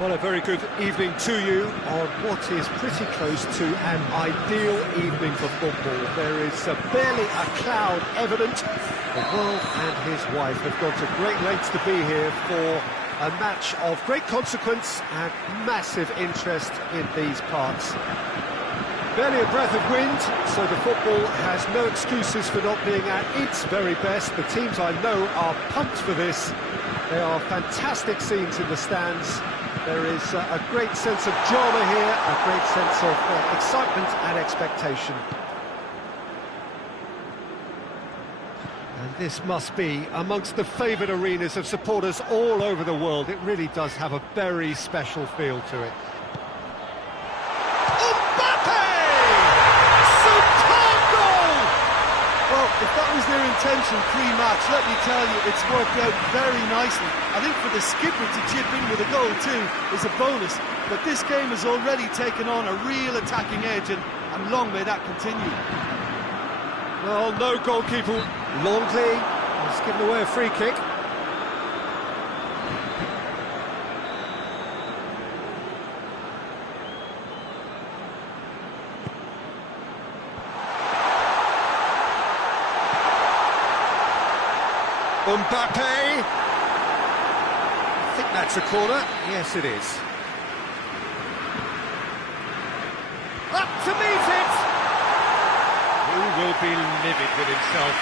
Well, a very good evening to you on what is pretty close to an ideal evening for football. There is barely a cloud evident. The world and his wife have gone to great lengths to be here for a match of great consequence and massive interest in these parts. Barely a breath of wind, so the football has no excuses for not being at its very best. The teams I know are pumped for this. There are fantastic scenes in the stands. There is a great sense of drama here, a great sense of excitement and expectation. And this must be amongst the favoured arenas of supporters all over the world. It really does have a very special feel to it. If that was their intention pre-match, let me tell you, it's worked out very nicely. I think for the skipper to chip in with a goal too is a bonus, but this game has already taken on a real attacking edge, and long may that continue. Well, no goalkeeper. Longley has given away a free kick. Mbappe! I think that's a corner. Yes, it is. Up to meet it! Who will be livid with himself?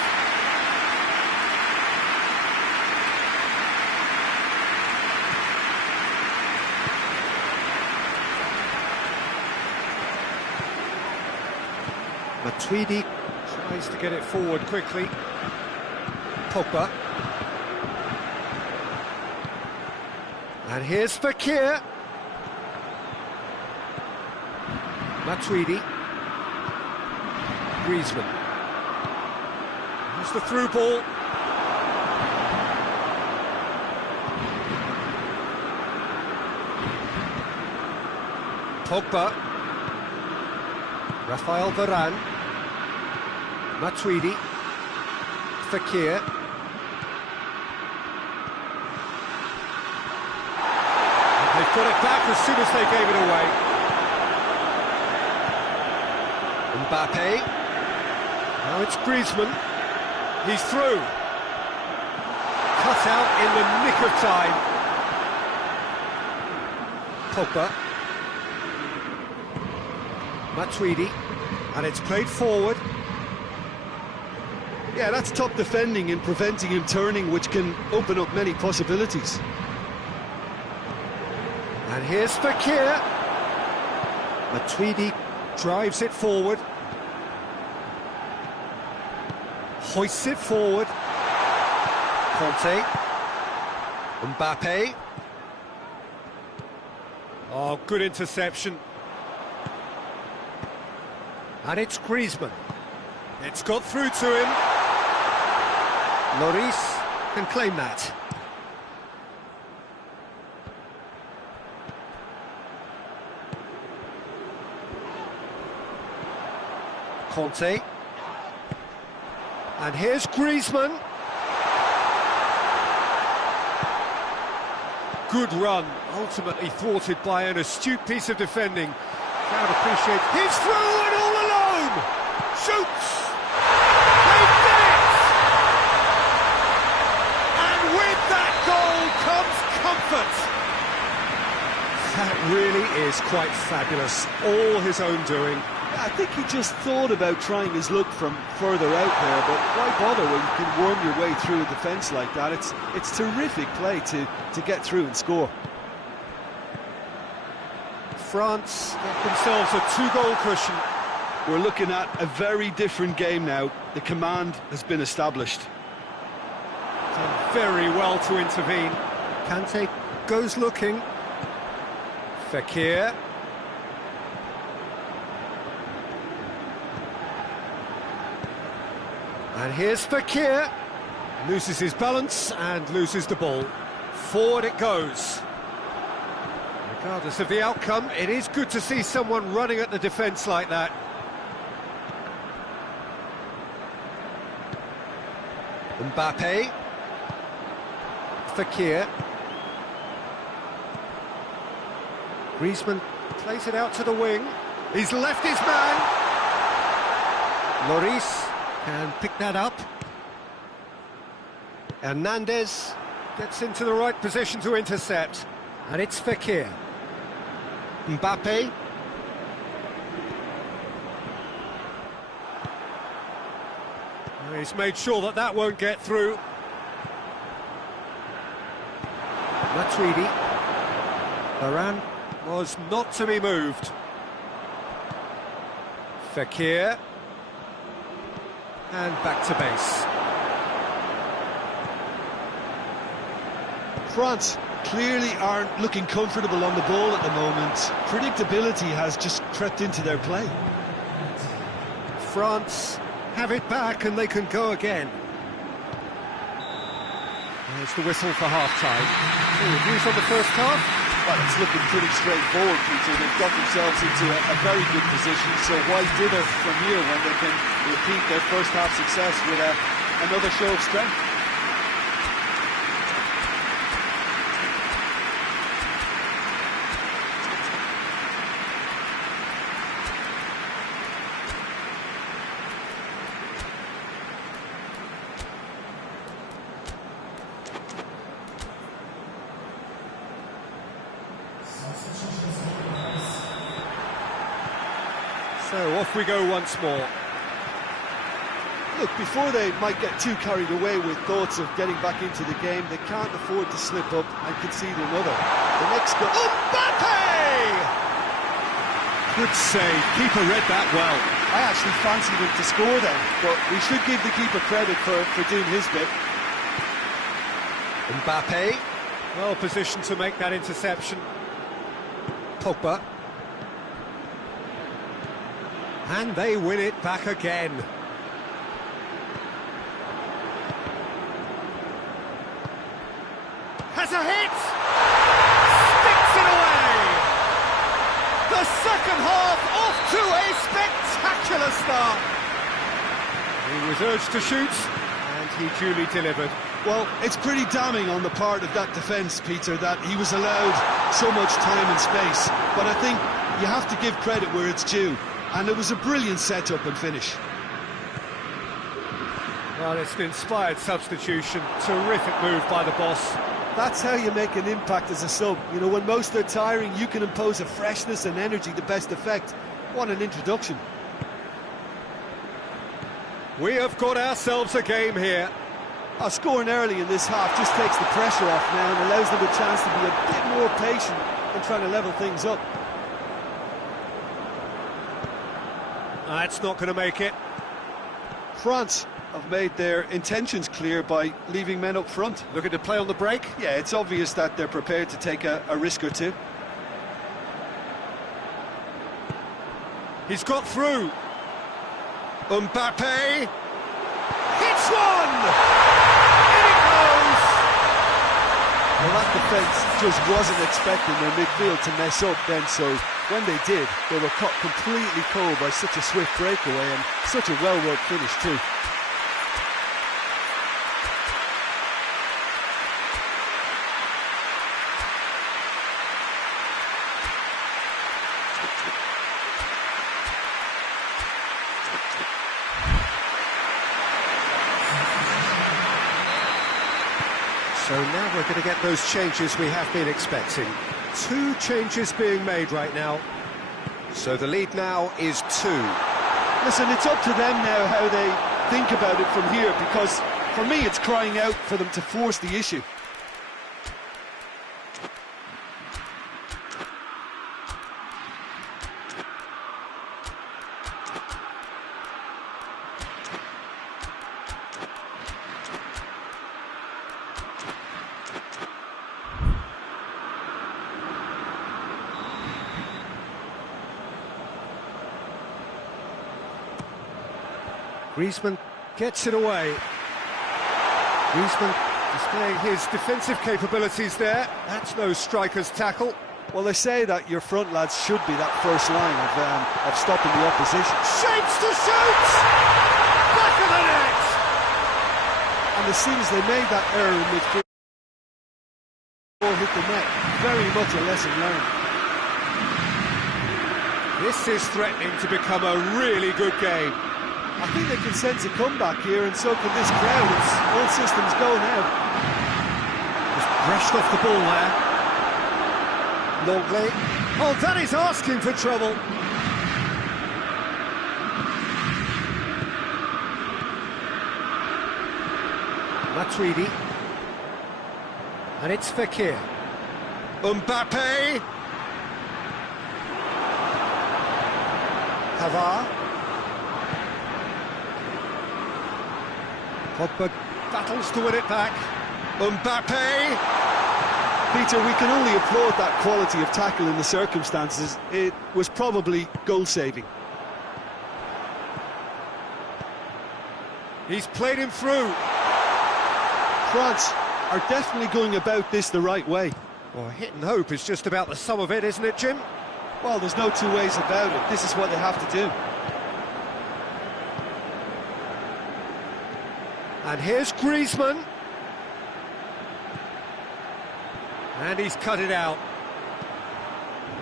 Matuidi tries to get it forward quickly. Pogba. And here's Fekir. Matuidi. Griezmann. Here's the through ball. Pogba. Rafael Varane. Matuidi. Fekir. They've got it back as soon as they gave it away. Mbappe. Now it's Griezmann. He's through. Cut out in the nick of time. Pogba. Matuidi. And it's played forward. Yeah, that's top defending and preventing him turning, which can open up many possibilities. And here's Fekir. Matuidi drives it forward. Hoists it forward. Conte. Mbappe. Oh, good interception. And it's Griezmann. It's got through to him. Lloris can claim that. Conte. And here's Griezmann. Good run, ultimately thwarted by an astute piece of defending. Crowd appreciates. He's through and all alone! Shoots! They've done it! And with that goal comes comfort. That really is quite fabulous. All his own doing. I think he just thought about trying his luck from further out there, but why bother when you can worm your way through a defence like that? It's terrific play to get through and score. France get themselves a two-goal cushion. We're looking at a very different game now. The command has been established. Done very well to intervene. Kante goes looking. Fekir. And here's Fekir. Loses his balance and loses the ball. Forward it goes. Regardless of the outcome, it is good to see someone running at the defence like that. Mbappe. Fekir. Griezmann plays it out to the wing. He's left his man. Lloris can pick that up. Hernandez gets into the right position to intercept. And it's Fekir. Mbappe. He's made sure that that won't get through. Matuidi. Varane was not to be moved. Fekir. And back to base. France clearly aren't looking comfortable on the ball at the moment. Predictability has just crept into their play. France have it back and they can go again. There's the whistle for half-time. Any views on the first half? Well, it's looking pretty straightforward, Peter. They've got themselves into a very good position, so why dither from here when they can repeat their first half success with another show of strength? So off we go once more. Look, before they might get too carried away with thoughts of getting back into the game, they can't afford to slip up and concede another. The next goal... Mbappe! Good save. Keeper read that well. I actually fancied him to score then, but we should give the keeper credit for doing his bit. Mbappe, well positioned to make that interception. Pogba. And they win it back again. Has a hit! Sticks it away! The second half off to a spectacular start. He was urged to shoot, and he duly delivered. Well, it's pretty damning on the part of that defence, Peter, that he was allowed so much time and space. But I think you have to give credit where it's due. And it was a brilliant setup and finish. Well, it's an inspired substitution. Terrific move by the boss. That's how you make an impact as a sub. You know, when most are tiring, you can impose a freshness and energy to best effect. What an introduction. We have got ourselves a game here. Scoring early in this half just takes the pressure off now and allows them a chance to be a bit more patient and trying to level things up. That's not going to make it. France have made their intentions clear by leaving men up front. Looking to play on the break? Yeah, it's obvious that they're prepared to take a risk or two. He's got through. Mbappe hits one! In it goes! Well, that defence just wasn't expecting their midfield to mess up then, so when they did, they were caught completely cold by such a swift breakaway and such a well-worked finish too. So now we're going to get those changes we have been expecting. 2 changes being made right now. So the lead now is 2. Listen, it's up to them now how they think about it from here, because for me it's crying out for them to force the issue. Griezmann gets it away. Griezmann displaying his defensive capabilities there. That's no striker's tackle. Well, they say that your front lads should be that first line of stopping the opposition. Shapes to shoot! Back of the net! And as soon as they made that error in midfield, ball hit the net. Very much a lesson learned. This is threatening to become a really good game. I think they can sense a comeback here, and so can this crowd. It's all systems go now. Just brushed off the ball there. Longley. Oh, that is asking for trouble. Matuidi. And it's Fekir. Mbappe. Pavard. Pogba battles to win it back. Mbappe. Peter, we can only applaud that quality of tackle in the circumstances. It was probably goal-saving. He's played him through. France are definitely going about this the right way. Well, hit and hope is just about the sum of it, isn't it, Jim? Well, there's no two ways about it. This is what they have to do. And here's Griezmann. And he's cut it out.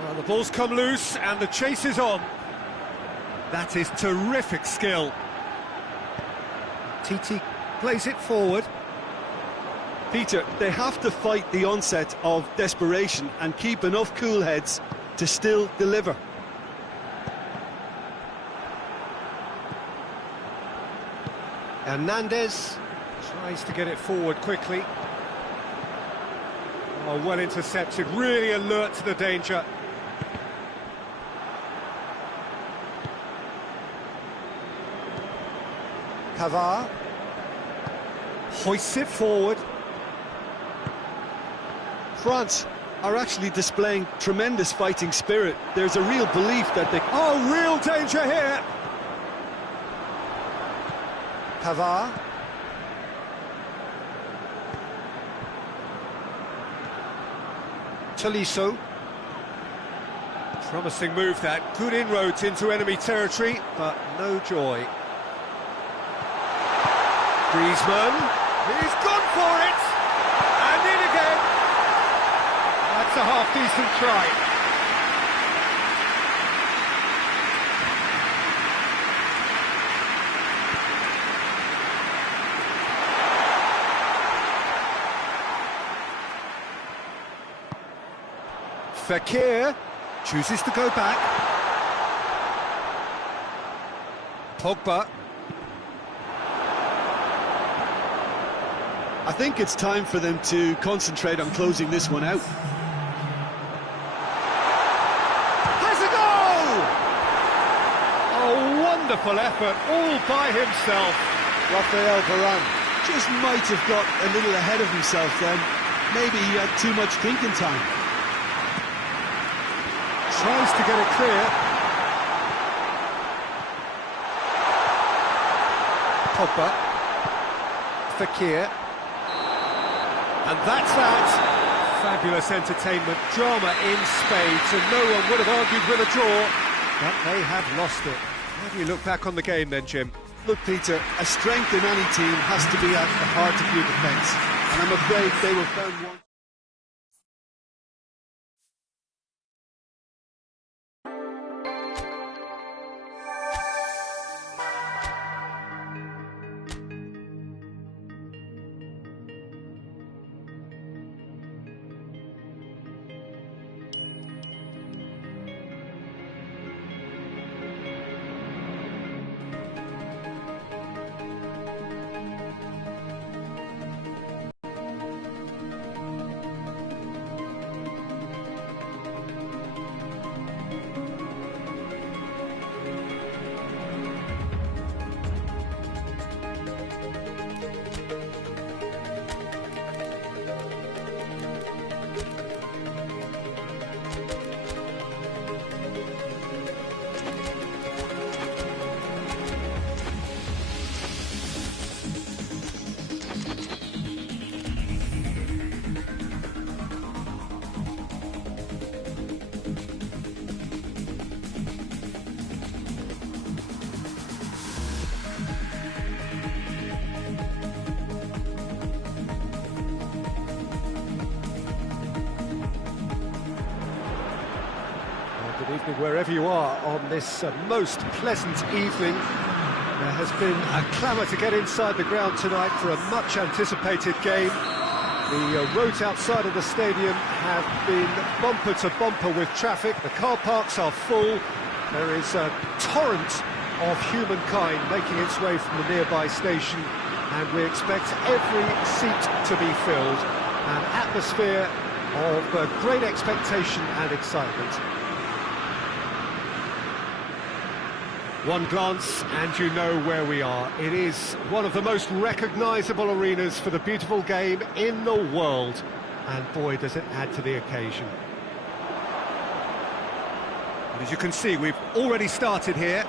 Well, the ball's come loose and the chase is on. That is terrific skill. Titi plays it forward. Peter, they have to fight the onset of desperation and keep enough cool heads to still deliver. Hernandez tries to get it forward quickly. Oh, well intercepted, really alert to the danger. Pavard hoists it forward. France are actually displaying tremendous fighting spirit. There's a real belief that they... Oh, real danger here! Pavard. Tolisso. Promising move that. Good inroads into enemy territory, but no joy. Griezmann. He's gone for it! And in again! That's a half-decent try. Fekir chooses to go back. Pogba. I think it's time for them to concentrate on closing this one out. Has a goal! A wonderful effort, all by himself. Raphael Varane just might have got a little ahead of himself then. Maybe he had too much thinking time. Tries to get it clear. Pogba. Fekir. And that's that. Fabulous entertainment, drama in spades, and no one would have argued with a draw, but they have lost it. How do you look back on the game then, Jim? Look, Peter, a strength in any team has to be at the heart of your defence, and I'm afraid they were found one. evening wherever you are on this most pleasant evening. There has been a clamour to get inside the ground tonight for a much anticipated game. The roads outside of the stadium have been bumper to bumper with traffic. The car parks are full. There is a torrent of humankind making its way from the nearby station, and we expect every seat to be filled. An atmosphere of great expectation and excitement. One glance and you know where we are. It is one of the most recognisable arenas for the beautiful game in the world, and boy does it add to the occasion. And as you can see, we've already started here.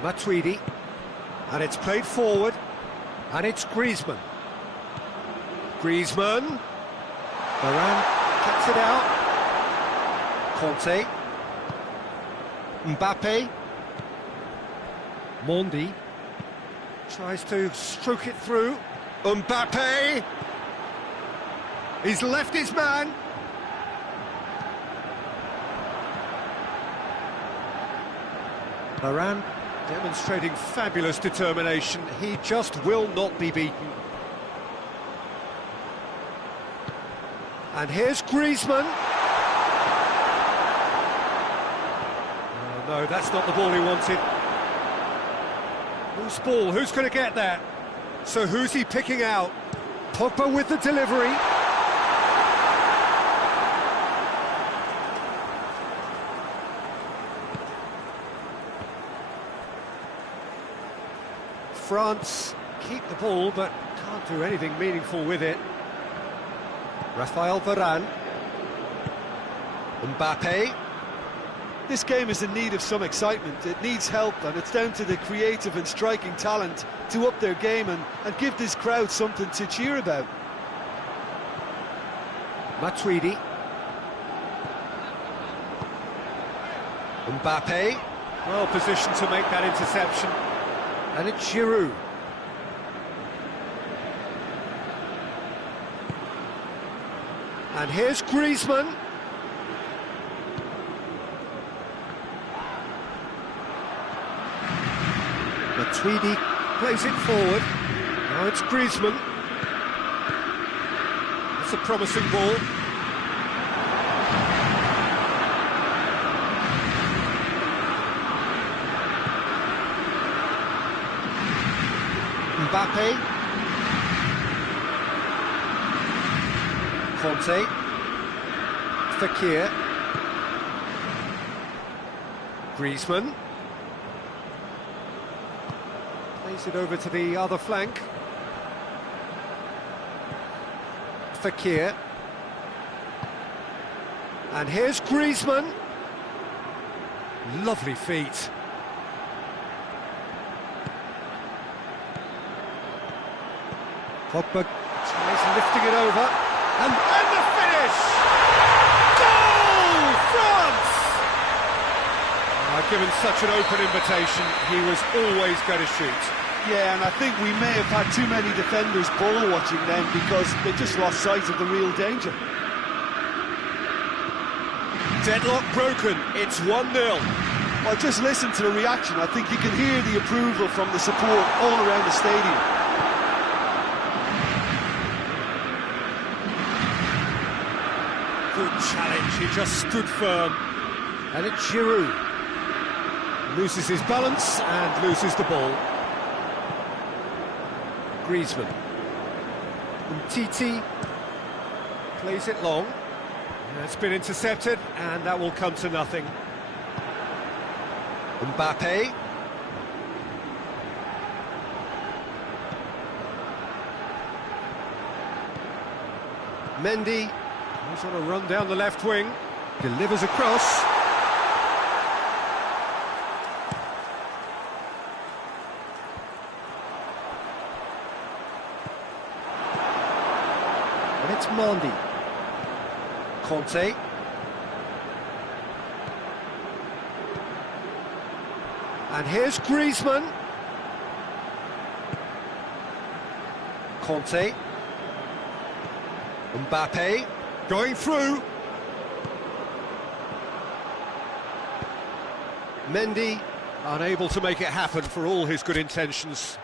Matuidi, and it's played forward, and it's Griezmann. Griezmann, Varane cuts it out. Conte, Mbappe, Mondi tries to stroke it through. Mbappe, he's left his man. Varane demonstrating fabulous determination. He just will not be beaten. And here's Griezmann. Oh, no, that's not the ball he wanted. Whose ball? Who's going to get that? So who's he picking out? Pogba with the delivery. France keep the ball, but can't do anything meaningful with it. Rafael Varane. Mbappe. This game is in need of some excitement. It needs help, and it's down to the creative and striking talent to up their game and give this crowd something to cheer about. Matuidi. Mbappe. Well positioned to make that interception. And it's Giroud. And here's Griezmann. Matuidi plays it forward. Now it's Griezmann. That's a promising ball. Mbappe. Conte. Fekir. Griezmann. Plays it over to the other flank. Fekir. And here's Griezmann. Lovely feet. Pogba tries lifting it over, and the finish! Goal! France! Given such an open invitation, he was always going to shoot. Yeah, and I think we may have had too many defenders ball watching then, because they just lost sight of the real danger. Deadlock broken, it's 1-0. Well, just listen to the reaction. I think you can hear the approval from the support all around the stadium. Good challenge, he just stood firm. And it's Giroud. Loses his balance and loses the ball. Griezmann. Umtiti plays it long. It's been intercepted, and that will come to nothing. Mbappe. Mendy. He's on a run down the left wing, delivers across. And it's Mondi. Conte. And here's Griezmann. Conte. Mbappe. Going through. Mendy. Unable to make it happen for all his good intentions.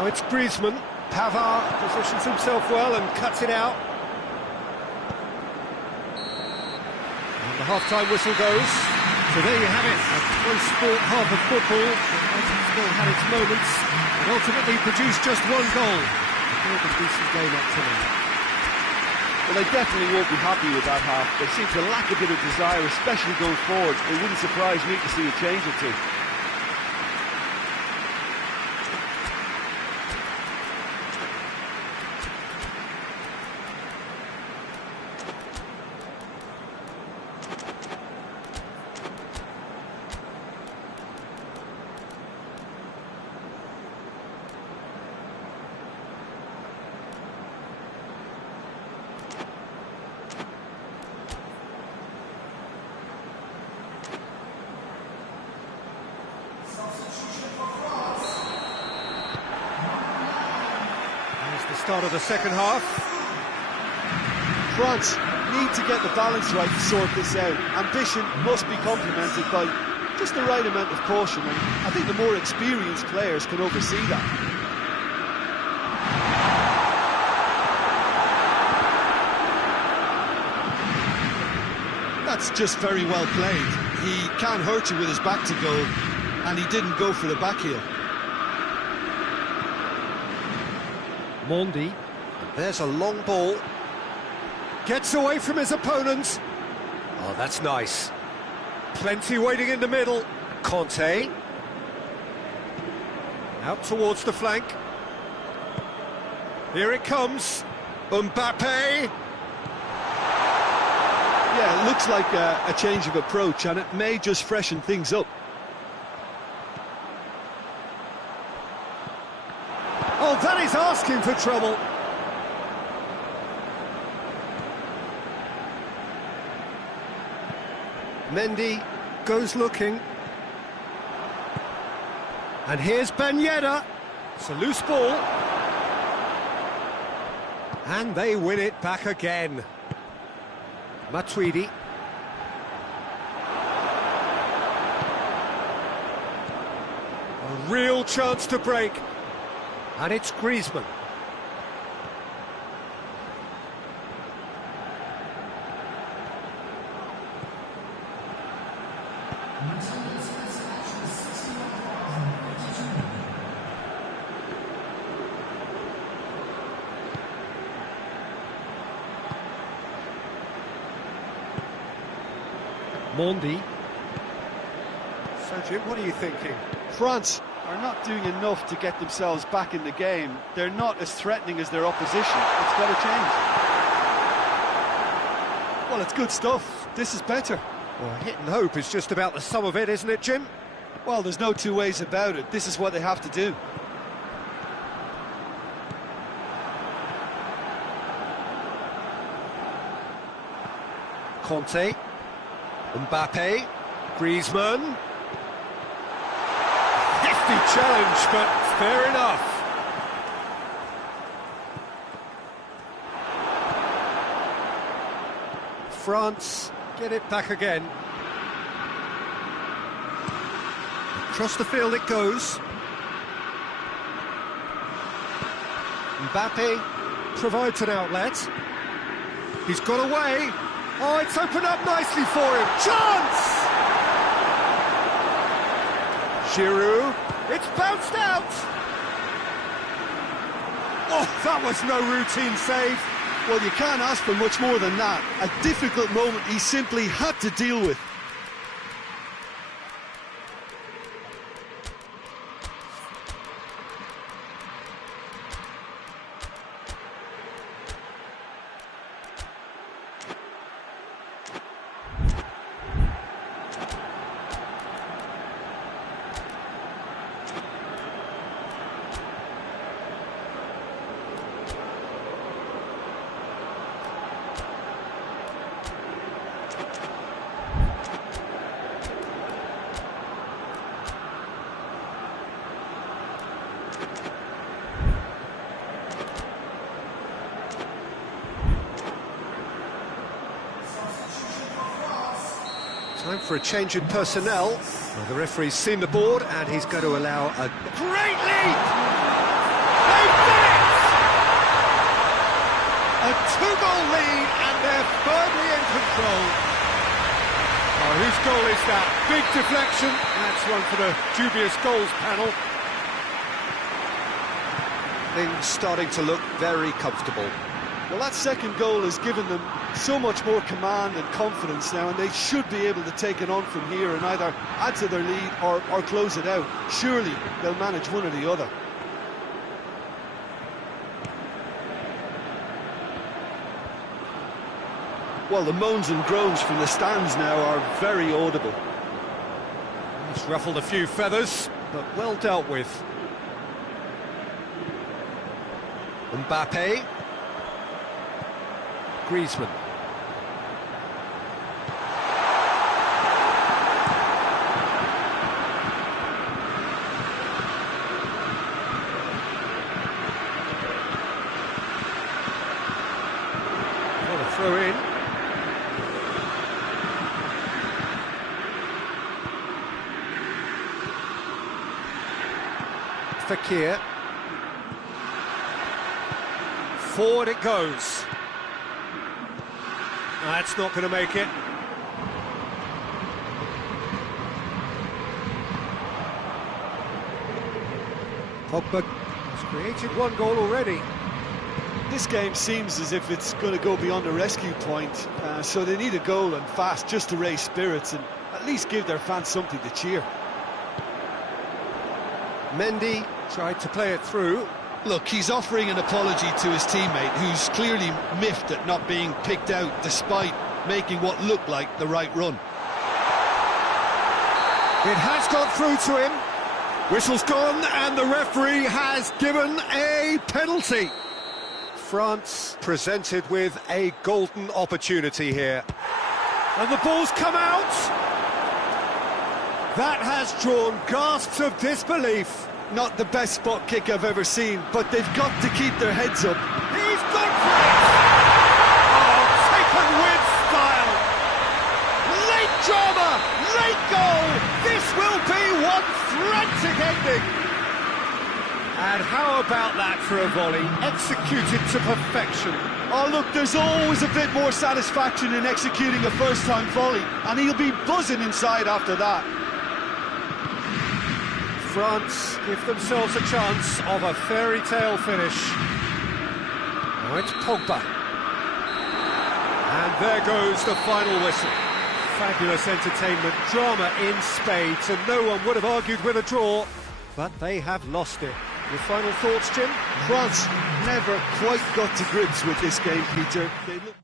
Now it's Griezmann. Pavard positions himself well and cuts it out. And the half-time whistle goes. So there you have it, a close-fought half of football that still had its moments and ultimately produced just one goal. A decent game up to now. Well, they definitely won't be happy with that half. They seem to lack a bit of desire, especially going forward. It wouldn't surprise me to see a change or two. Start of the second half. France need to get the balance right to sort this out. Ambition must be complemented by just the right amount of caution, and I think the more experienced players can oversee that. That's just very well played. He can't hurt you with his back to goal, and he didn't go for the back heel. Mendy, there's a long ball, gets away from his opponent. Oh, that's nice. Plenty waiting in the middle. Conte, out towards the flank. Here it comes. Mbappe. Yeah, it looks like a change of approach, and it may just freshen things up. Oh, that is asking for trouble. Mendy goes looking. And here's Ben Yedder. It's a loose ball. And they win it back again. Matuidi. A real chance to break. And it's Griezmann. Mendy. So Jim, what are you thinking? France are not doing enough to get themselves back in the game. They're not as threatening as their opposition. It's got to change. Well, it's good stuff. This is better. Well, hit and hope is just about the sum of it, isn't it, Jim? Well, there's no two ways about it. This is what they have to do. Conte. Mbappe. Griezmann. Hefty challenge, but fair enough. France get it back again. Across the field it goes. Mbappe provides an outlet. He's got away. Oh, it's opened up nicely for him. Chance! Giroud. It's bounced out. Oh, that was no routine save. Well, you can't ask for much more than that. A difficult moment he simply had to deal with. Time for a change in personnel. Well, the referee's seen the board and he's going to allow a great lead! They did it! A two-goal lead and they're firmly in control. Oh, whose goal is that? Big deflection. That's one for the dubious goals panel. Things starting to look very comfortable. Well, that second goal has given them so much more command and confidence now, and they should be able to take it on from here and either add to their lead or close it out. Surely they'll manage one or the other. Well, the moans and groans from the stands now are very audible. He's ruffled a few feathers, but well dealt with. Mbappe. Griezmann. What a throw in. Fekir. Forward it goes. That's not going to make it. Pogba has created one goal already. This game seems as if it's going to go beyond the rescue point, so they need a goal and fast just to raise spirits and at least give their fans something to cheer. Mendy tried to play it through. Look, he's offering an apology to his teammate, who's clearly miffed at not being picked out despite making what looked like the right run. It has got through to him. Whistle's gone and the referee has given a penalty. France presented with a golden opportunity here. And the ball's come out. That has drawn gasps of disbelief. Not the best spot kick I've ever seen, but they've got to keep their heads up. He's gone for it! Oh, taken with style! Late drama, late goal! This will be one frantic ending! And how about that for a volley, executed to perfection? Oh, look, there's always a bit more satisfaction in executing a first-time volley, and he'll be buzzing inside after that. France give themselves a chance of a fairy tale finish. Now it's Pogba. And there goes the final whistle. Fabulous entertainment, drama in spades, and no one would have argued with a draw, but they have lost it. Your final thoughts, Jim? France never quite got to grips with this game, Peter. They look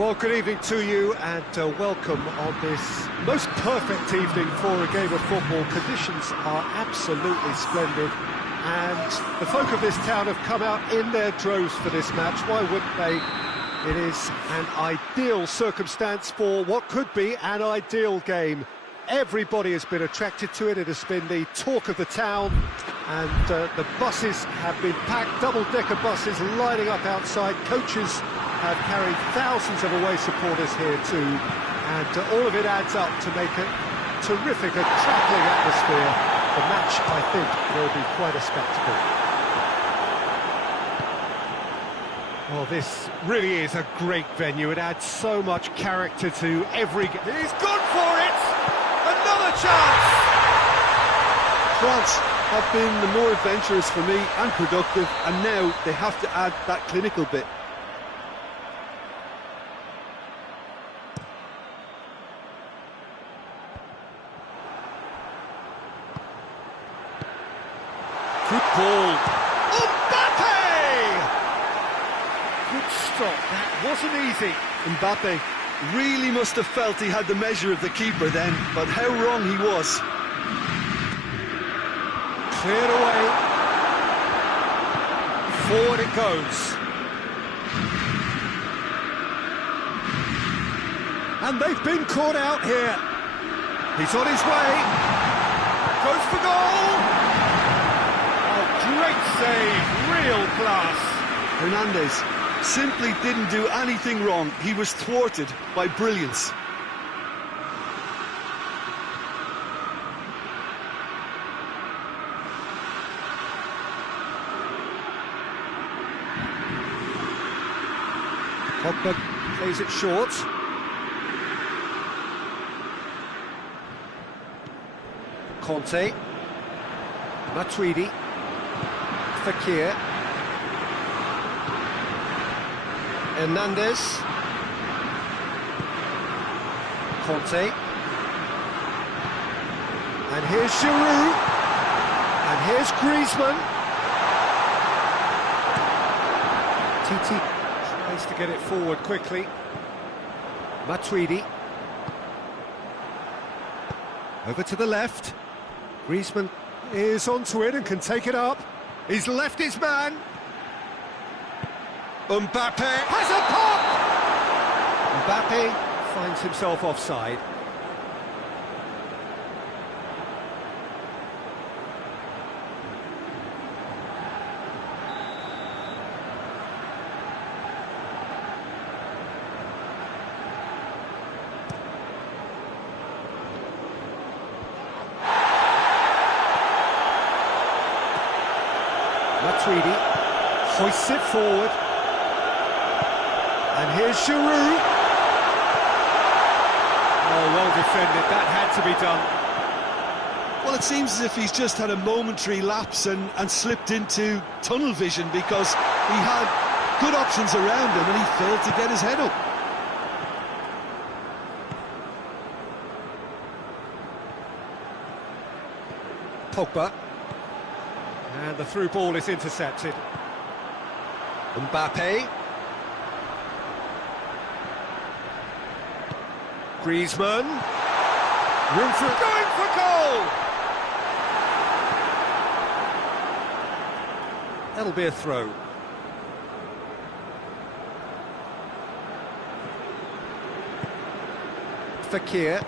Well, good evening to you and welcome on this most perfect evening for a game of football. Conditions are absolutely splendid and the folk of this town have come out in their droves for this match. Why wouldn't they? It is an ideal circumstance for what could be an ideal game. Everybody has been attracted to it. It has been the talk of the town, and the buses have been packed, double-decker buses lining up outside. Coaches have carried thousands of away supporters here too, and all of it adds up to make a terrific, crackling atmosphere. The match, I think, will be quite a spectacle. Well, this really is a great venue. It adds so much character to every game. He's gone for it! Another chance! France have been the more adventurous for me and productive, and now they have to add that clinical bit. Good ball. Mbappe! Good stop, that wasn't easy. Mbappe really must have felt he had the measure of the keeper then, but how wrong he was. Cleared away. Forward it goes. And they've been caught out here. He's on his way. Goes for goal. Great save, real class. Hernandez simply didn't do anything wrong. He was thwarted by brilliance. Pogba plays it short. Conte. Matuidi. Fekir. Hernandez. Conte. And here's Giroud. And here's Griezmann. Titi tries to get it forward quickly. Matuidi. Over to the left. Griezmann is onto it and can take it up. He's left his man. Mbappe has a pop! Mbappe finds himself offside. Matuidi hoists it forward. And here's Giroud. Oh, well defended. That had to be done. Well, it seems as if he's just had a momentary lapse and slipped into tunnel vision, because he had good options around him and he failed to get his head up. Pogba. And the through ball is intercepted. Mbappe. Griezmann. Room for going for goal! That'll be a throw. Fekir.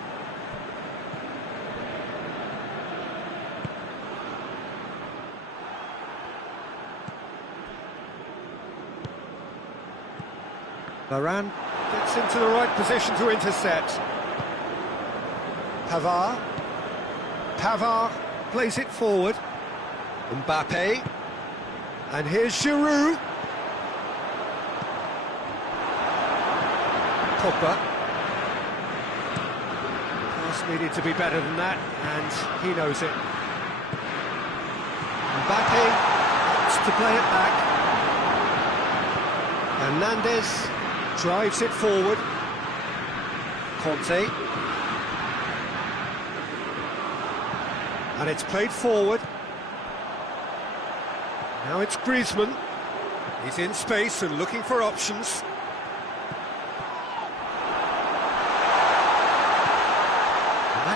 Varane gets into the right position to intercept. Pavard plays it forward. Mbappe. And here's Giroud. Pogba. Pass needed to be better than that, and he knows it. Mbappe wants to play it back. Hernandez drives it forward. Conte. And it's played forward. Now it's Griezmann. He's in space and looking for options.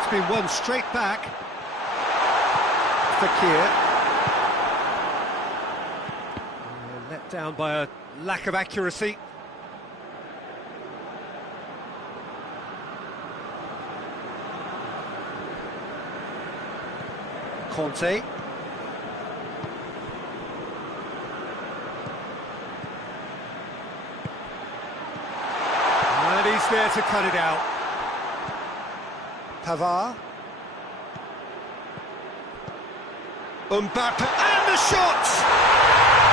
It's been won straight back. Fakir. Let down by a lack of accuracy. Conte. And he's there to cut it out. Pavard. Mbappe, and the shot!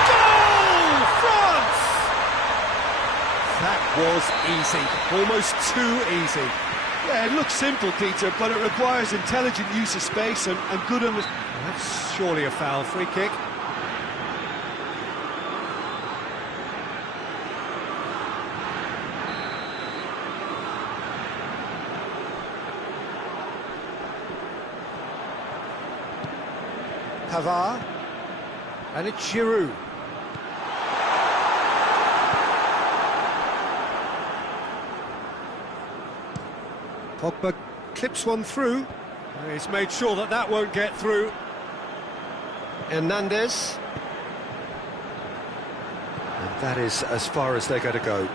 Goal! France! That was easy, almost too easy. Yeah, it looks simple, Peter, but it requires intelligent use of space and good understanding. That's surely a foul. Free kick. Pavard, and it's Giroud. Pogba clips one through. He's made sure that that won't get through. Hernandez. And that is as far as they're going to go.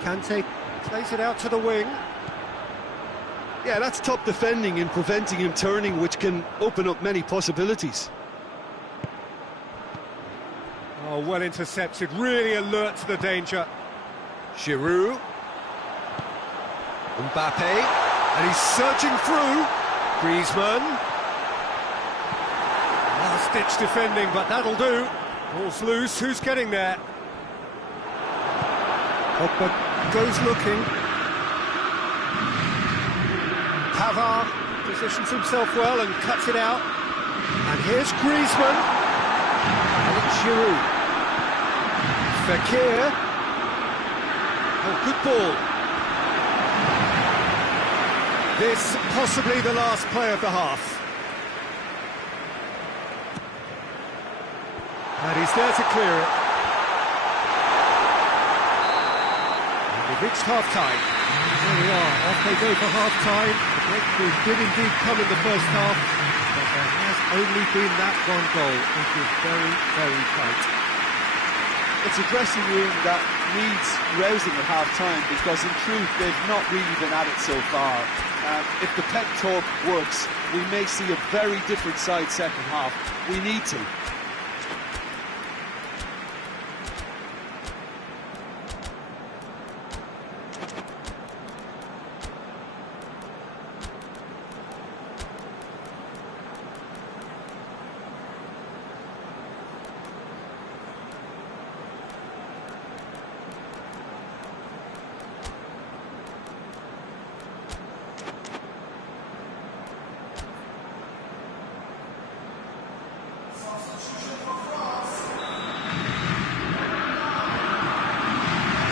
Kante plays it out to the wing. Yeah, that's top defending and preventing him turning, which can open up many possibilities. Oh, well intercepted, really alert to the danger. Giroud. Mbappe. And he's surging through. Griezmann. Last-ditch defending, but that'll do. Ball's loose, who's getting there? Pogba goes looking. Pavard positions himself well and cuts it out. And here's Griezmann. And it's Giroud. Fakir. Oh, good ball. This possibly the last play of the half. And he's there to clear it. And we've reached half-time. There we are, off they go for half-time. The breakthrough did indeed come in the first half, but there has only been that one goal. It was very, very tight. It's a dressing room that needs rousing at half-time, because in truth they've not really been at it so far. If the pep talk works, we may see a very different side second half. We need to.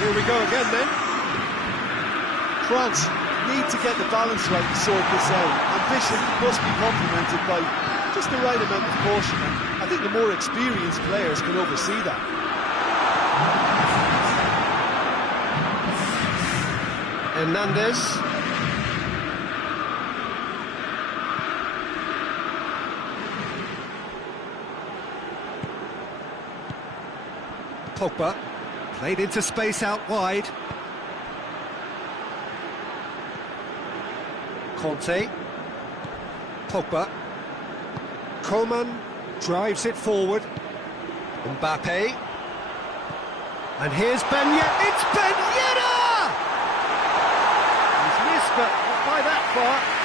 Here we go again then. France need to get the balance right to sort this out. Ambition must be complemented by just the right amount of caution. I think the more experienced players can oversee that. Hernandez. Pogba. Played into space out wide. Conte. Pogba. Coman drives it forward. Mbappe. And here's Ben Yedder. It's Ben Yedder! He's missed, but not by that far.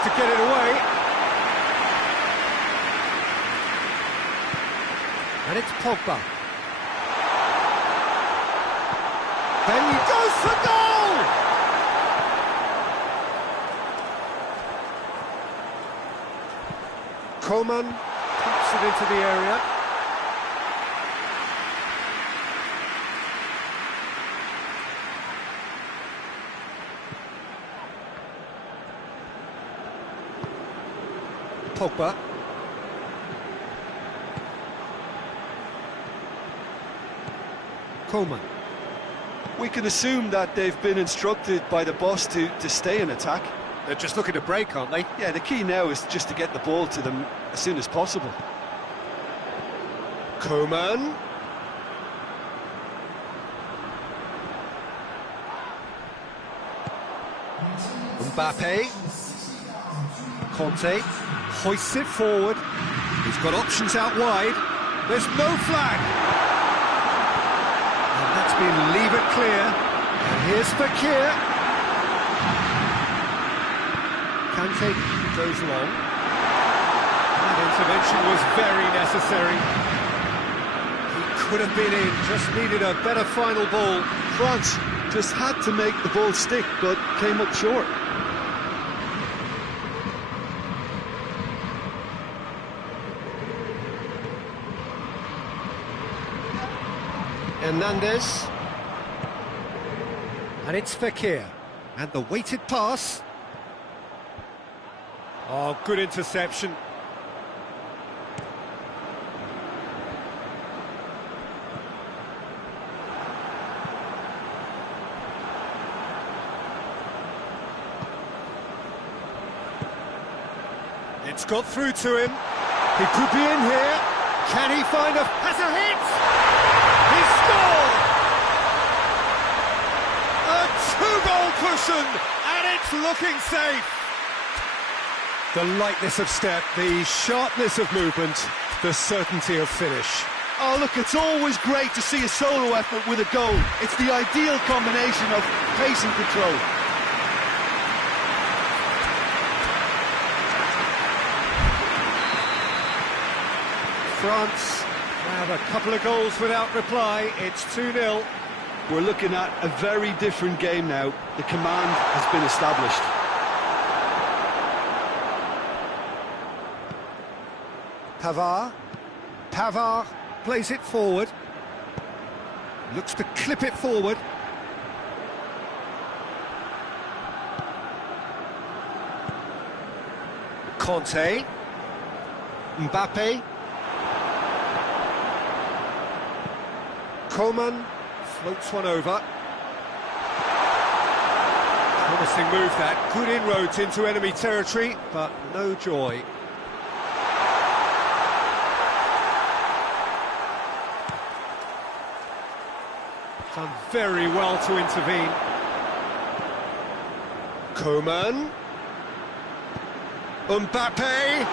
To get it away. And it's Pogba. Then he goes for goal! Coman pumps it into the area. Pogba. Coleman. We can assume that they've been instructed by the boss to stay in attack. They're just looking to break, aren't they? Yeah, the key now is just to get the ball to them as soon as possible. Coleman. Mbappe. Conte hoists it forward. He's got options out wide. There's no flag. And that's been leave it clear. And here's Fekir. Kante goes long. That intervention was very necessary. He could have been in, just needed a better final ball. France just had to make the ball stick, but came up short. Hernandez. And it's Fekir. And the weighted pass. Oh, good interception. It's got through to him. He could be in here. Can he find a... Has a hit! He scored! A two-goal cushion, and it's looking safe. The lightness of step, the sharpness of movement, the certainty of finish. Oh, look, it's always great to see a solo effort with a goal. It's the ideal combination of pace and control. France have a couple of goals without reply. It's 2-0. We're looking at a very different game now. The command has been established. Pavard plays it forward. Looks to clip it forward. Conte. Mbappe. Coleman floats one over. Promising move that. Good inroads into enemy territory, but no joy. Done very well to intervene. Coleman. Mbappe.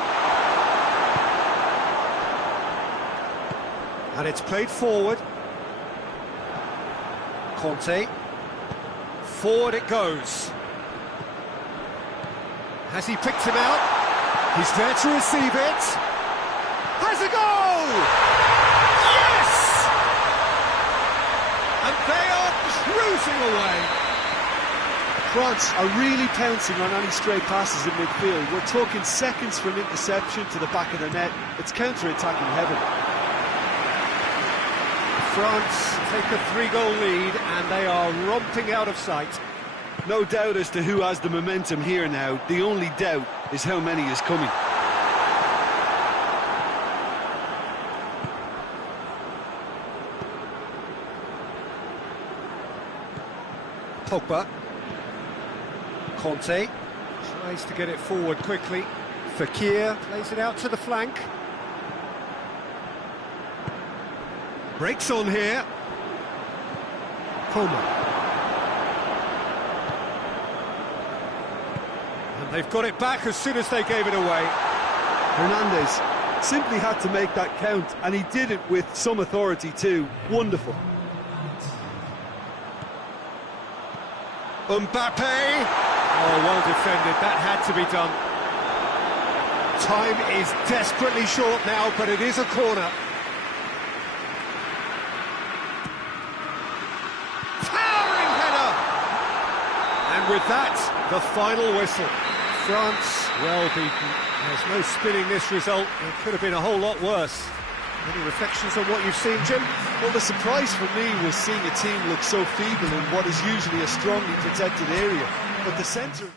And it's played forward. Conte. Forward it goes. Has he picked him out? He's there to receive it. Has a goal! Yes! And they are cruising away. France are really pouncing on any stray passes in midfield. We're talking seconds from interception to the back of the net. It's counter-attacking heaven. France take a 3-goal lead and they are romping out of sight. No doubt as to who has the momentum here now. The only doubt is how many is coming. Pogba. Conte tries to get it forward quickly. Fekir plays it out to the flank. Breaks on here. Coleman. And they've got it back as soon as they gave it away. Hernandez simply had to make that count, and he did it with some authority too. Wonderful. Mbappe. Oh, well defended. That had to be done. Time is desperately short now, but it is a corner. Towering header! And with that, the final whistle. France, well beaten. There's no spinning this result. It could have been a whole lot worse. Any reflections on what you've seen, Jim? Well, the surprise for me was seeing a team look so feeble in what is usually a strongly protected area. But the centre...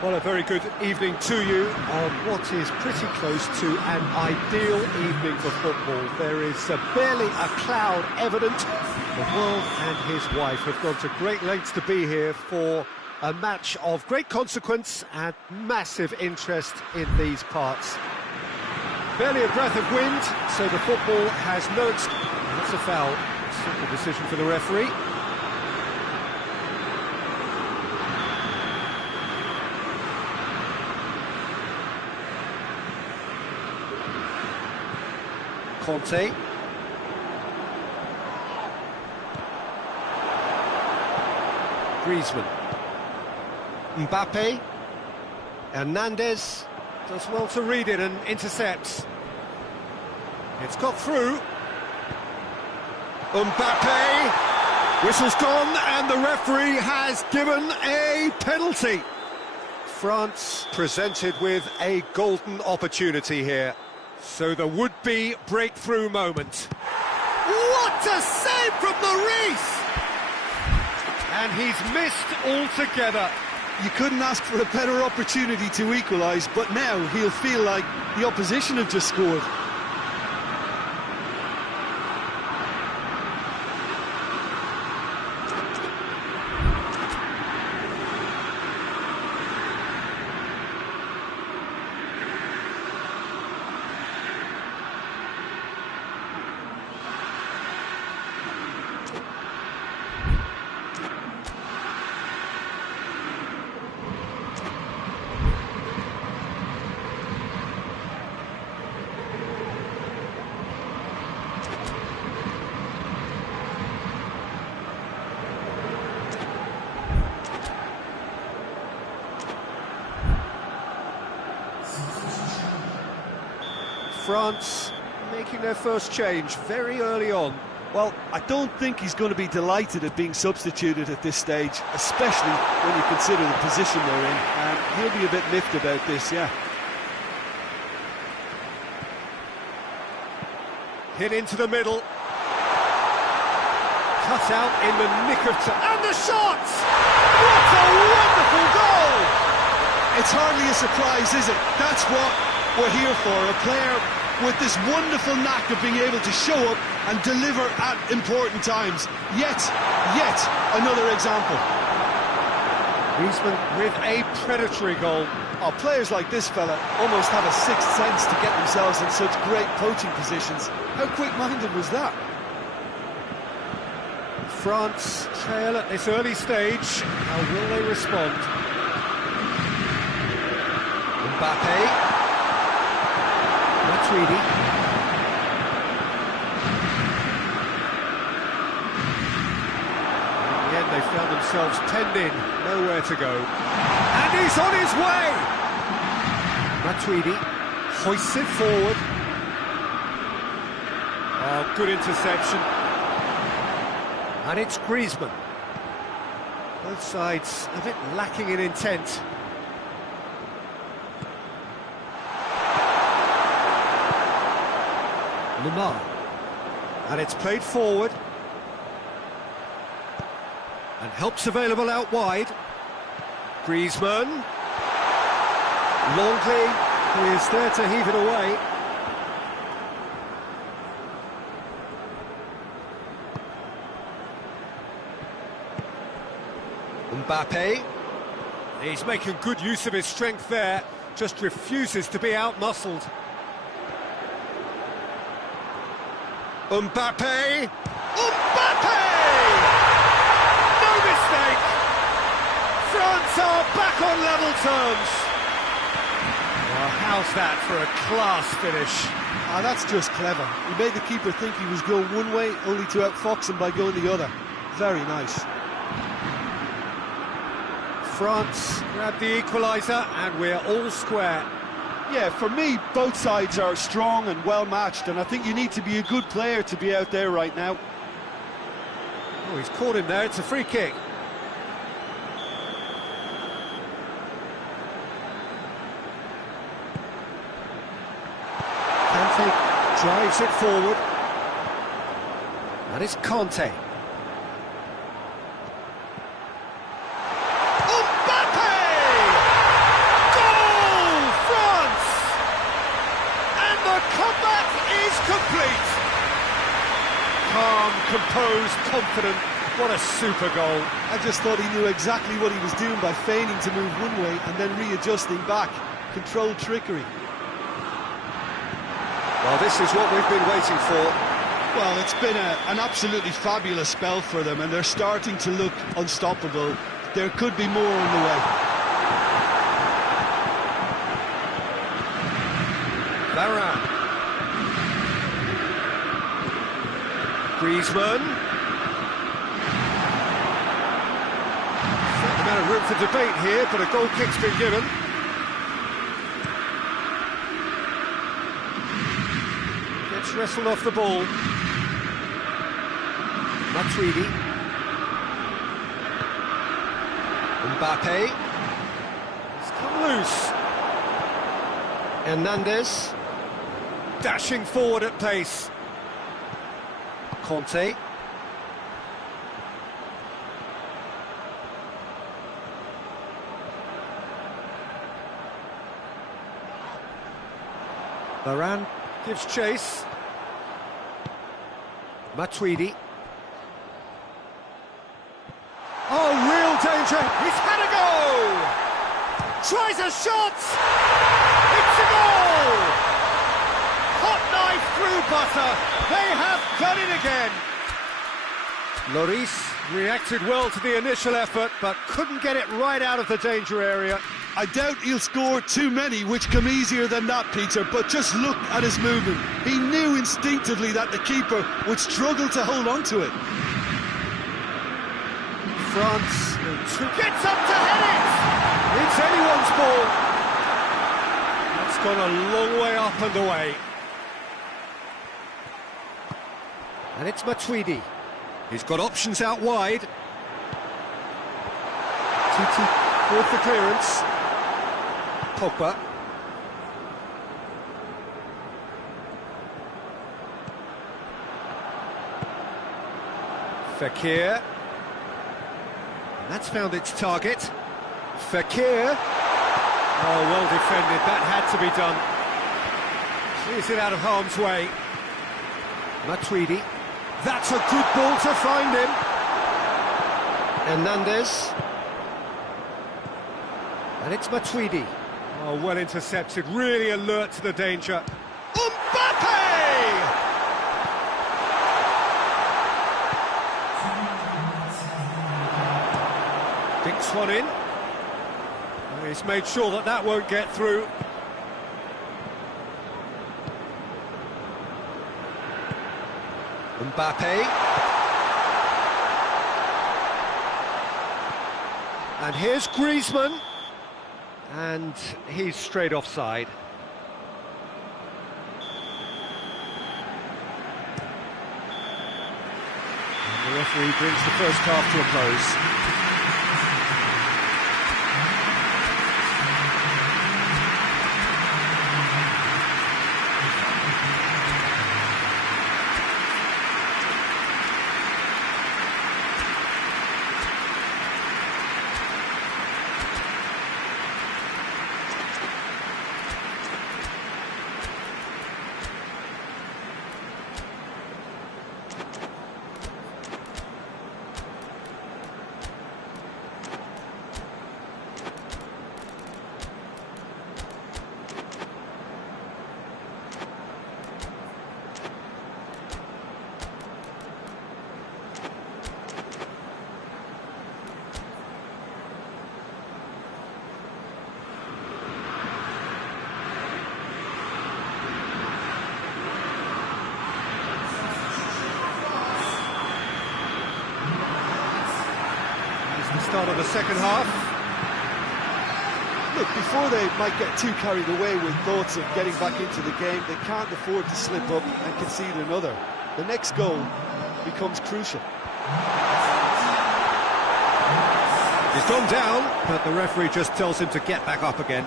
Well, a very good evening to you on what is pretty close to an ideal evening for football. There is barely a cloud evident. The world and his wife have gone to great lengths to be here for a match of great consequence and massive interest in these parts. Barely a breath of wind, so the football has no... That's a foul. Simple decision for the referee. Conte. Griezmann. Mbappe. Hernandez does well to read it and intercepts. It's got through. Mbappe. Whistle's gone and the referee has given a penalty. France presented with a golden opportunity here. So the would-be breakthrough moment. What a save from Maurice! And he's missed altogether. You couldn't ask for a better opportunity to equalise, but now he'll feel like the opposition have just scored. France making their first change very early on. Well, I don't think he's going to be delighted at being substituted at this stage, especially when you consider the position they're in, and he'll be a bit miffed about this, yeah. Hit into the middle. Cut out in the nick of time. And the shot! What a wonderful goal! It's hardly a surprise, is it? That's what we're here for, a player with this wonderful knack of being able to show up and deliver at important times. Yet another example. Griezmann with a predatory goal. Oh, players like this fella almost have a sixth sense to get themselves in such great poaching positions. How quick-minded was that? France trail at this early stage. How will they respond? Mbappe. Matuidi. In the end, they found themselves penned in, nowhere to go. And he's on his way! Matuidi hoists it forward. Oh, good interception. And it's Griezmann. Both sides a bit lacking in intent. Lamar. And it's played forward. And help's available out wide. Griezmann. Longley, who is there to heave it away. Mbappe. He's making good use of his strength there. Just refuses to be out-muscled. Mbappe! Mbappe! on level terms. Well, how's that for a class finish? Ah, that's just clever. He made the keeper think he was going one way, only to outfox him by going the other. Very nice. France grab the equaliser, and we're all square. Yeah, for me, both sides are strong and well matched, and I think you need to be a good player to be out there right now. Oh, he's caught him there. It's a free kick. Kante drives it forward. That is Conte. Complete. Calm, composed, confident. What a super goal. I just thought he knew exactly what he was doing by feigning to move one way and then readjusting back. Controlled trickery. Well, this is what we've been waiting for. Well, it's been an absolutely fabulous spell for them, and they're starting to look unstoppable. There could be more on the way. Varane. Griezmann. Certain amount of room for debate here, but a goal kick's been given. Gets wrestled off the ball. Matuidi. Mbappe. It's come loose. Hernandez. Dashing forward at pace. Conte. Varane gives chase. Matuidi. Oh, real danger. He's had a go! Tries a shot! It's a goal! Hot knife through butter. They have done it again. Lloris reacted well to the initial effort, but couldn't get it right out of the danger area. I doubt he'll score too many, which come easier than that, Peter, but just look at his movement. He knew instinctively that the keeper would struggle to hold on to it. France gets up to head it. It's anyone's ball. That's gone a long way up and away. And it's Matuidi. He's got options out wide. Titi with the clearance. Pogba. Fekir. And that's found its target. Fekir. Oh, well defended. That had to be done. Clears it out of harm's way. Matuidi. That's a good ball to find him. Hernandez. And it's Matuidi. Oh, well intercepted, really alert to the danger. Mbappe! Dinks one in. Oh, he's made sure that that won't get through. Mbappe. And here's Griezmann. And he's straight offside. And the referee brings the first half to a close. It's the start of the second half. Look, before they might get too carried away with thoughts of getting back into the game, they can't afford to slip up and concede another. The next goal becomes crucial. He's gone down, but the referee just tells him to get back up again.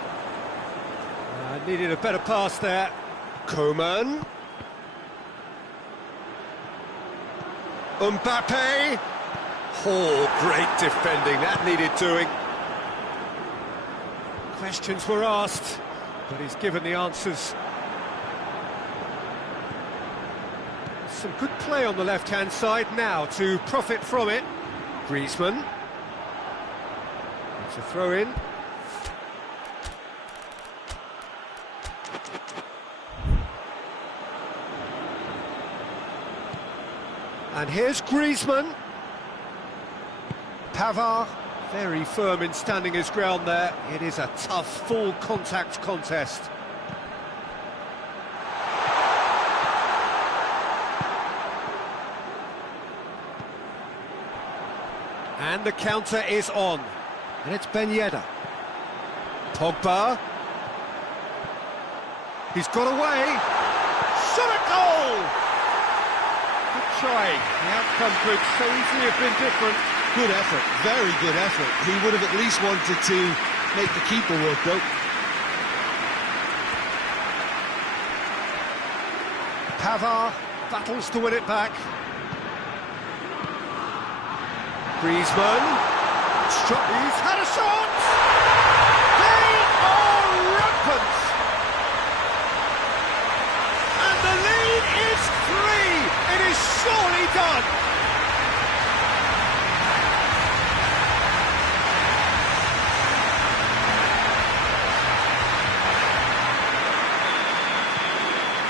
Needed a better pass there. Coman. Mbappe. Oh, great defending. That needed doing. Questions were asked, but he's given the answers. Some good play on the left-hand side now to profit from it. Griezmann. It's a throw-in. And here's Griezmann. Pavard, very firm in standing his ground there. It is a tough, full-contact contest. And the counter is on. And it's Ben Yedder. Pogba. He's got away. Shot a goal! Good try. The outcome could so easily have been different. Good effort, very good effort. He would have at least wanted to make the keeper work, though. Pavard battles to win it back. Griezmann. He's had a shot! They are rampant! And the lead is 3! It is surely done!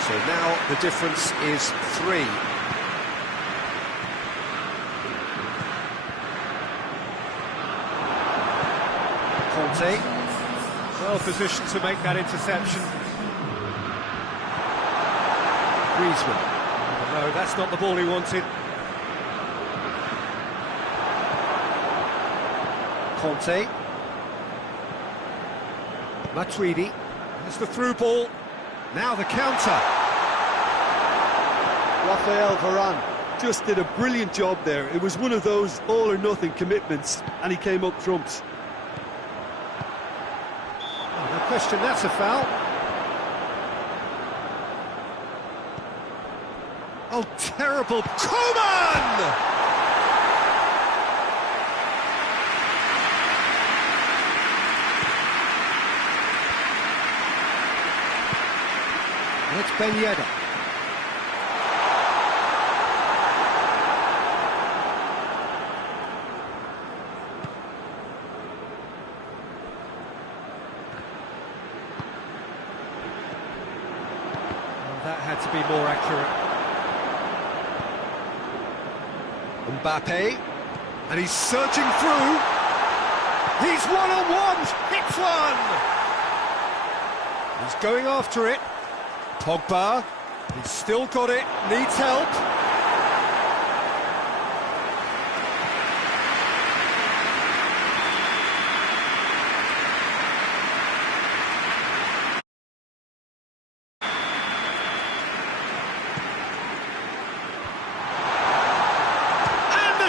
So now the difference is 3. Conte, well positioned to make that interception. Griezmann. No, that's not the ball he wanted. Conte. Matuidi. There's the through ball. Now the counter. Rafael Varane just did a brilliant job there. It was one of those all-or-nothing commitments, and he came up trumps. No question, that's a foul. Oh, terrible. Coman! And it's Ben Yedder. That had to be more accurate. Mbappe, and he's surging through. He's one-on-one, hits one! He's going after it. Pogba, he's still got it, needs help.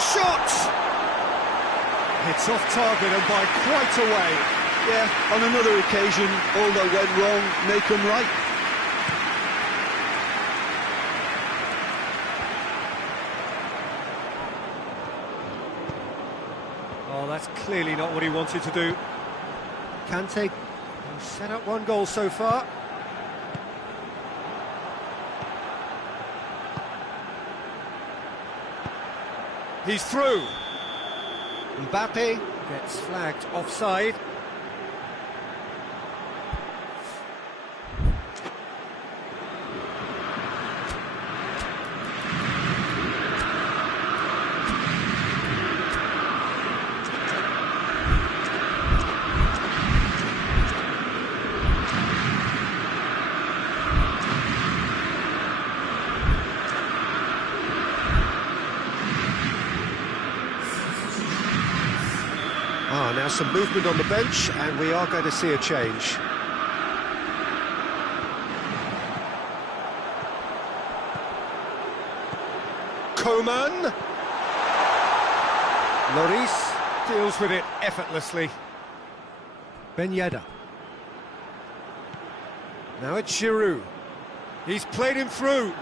Shot! It's off target and by quite a way. Yeah, on another occasion, all that went wrong may come right. Oh, that's clearly not what he wanted to do. Kante set up one goal so far. He's through. Mbappe gets flagged offside. Now some movement on the bench, and we are going to see a change. Coman. Lloris deals with it effortlessly. Ben Yedder. Now it's Giroud. He's played him through.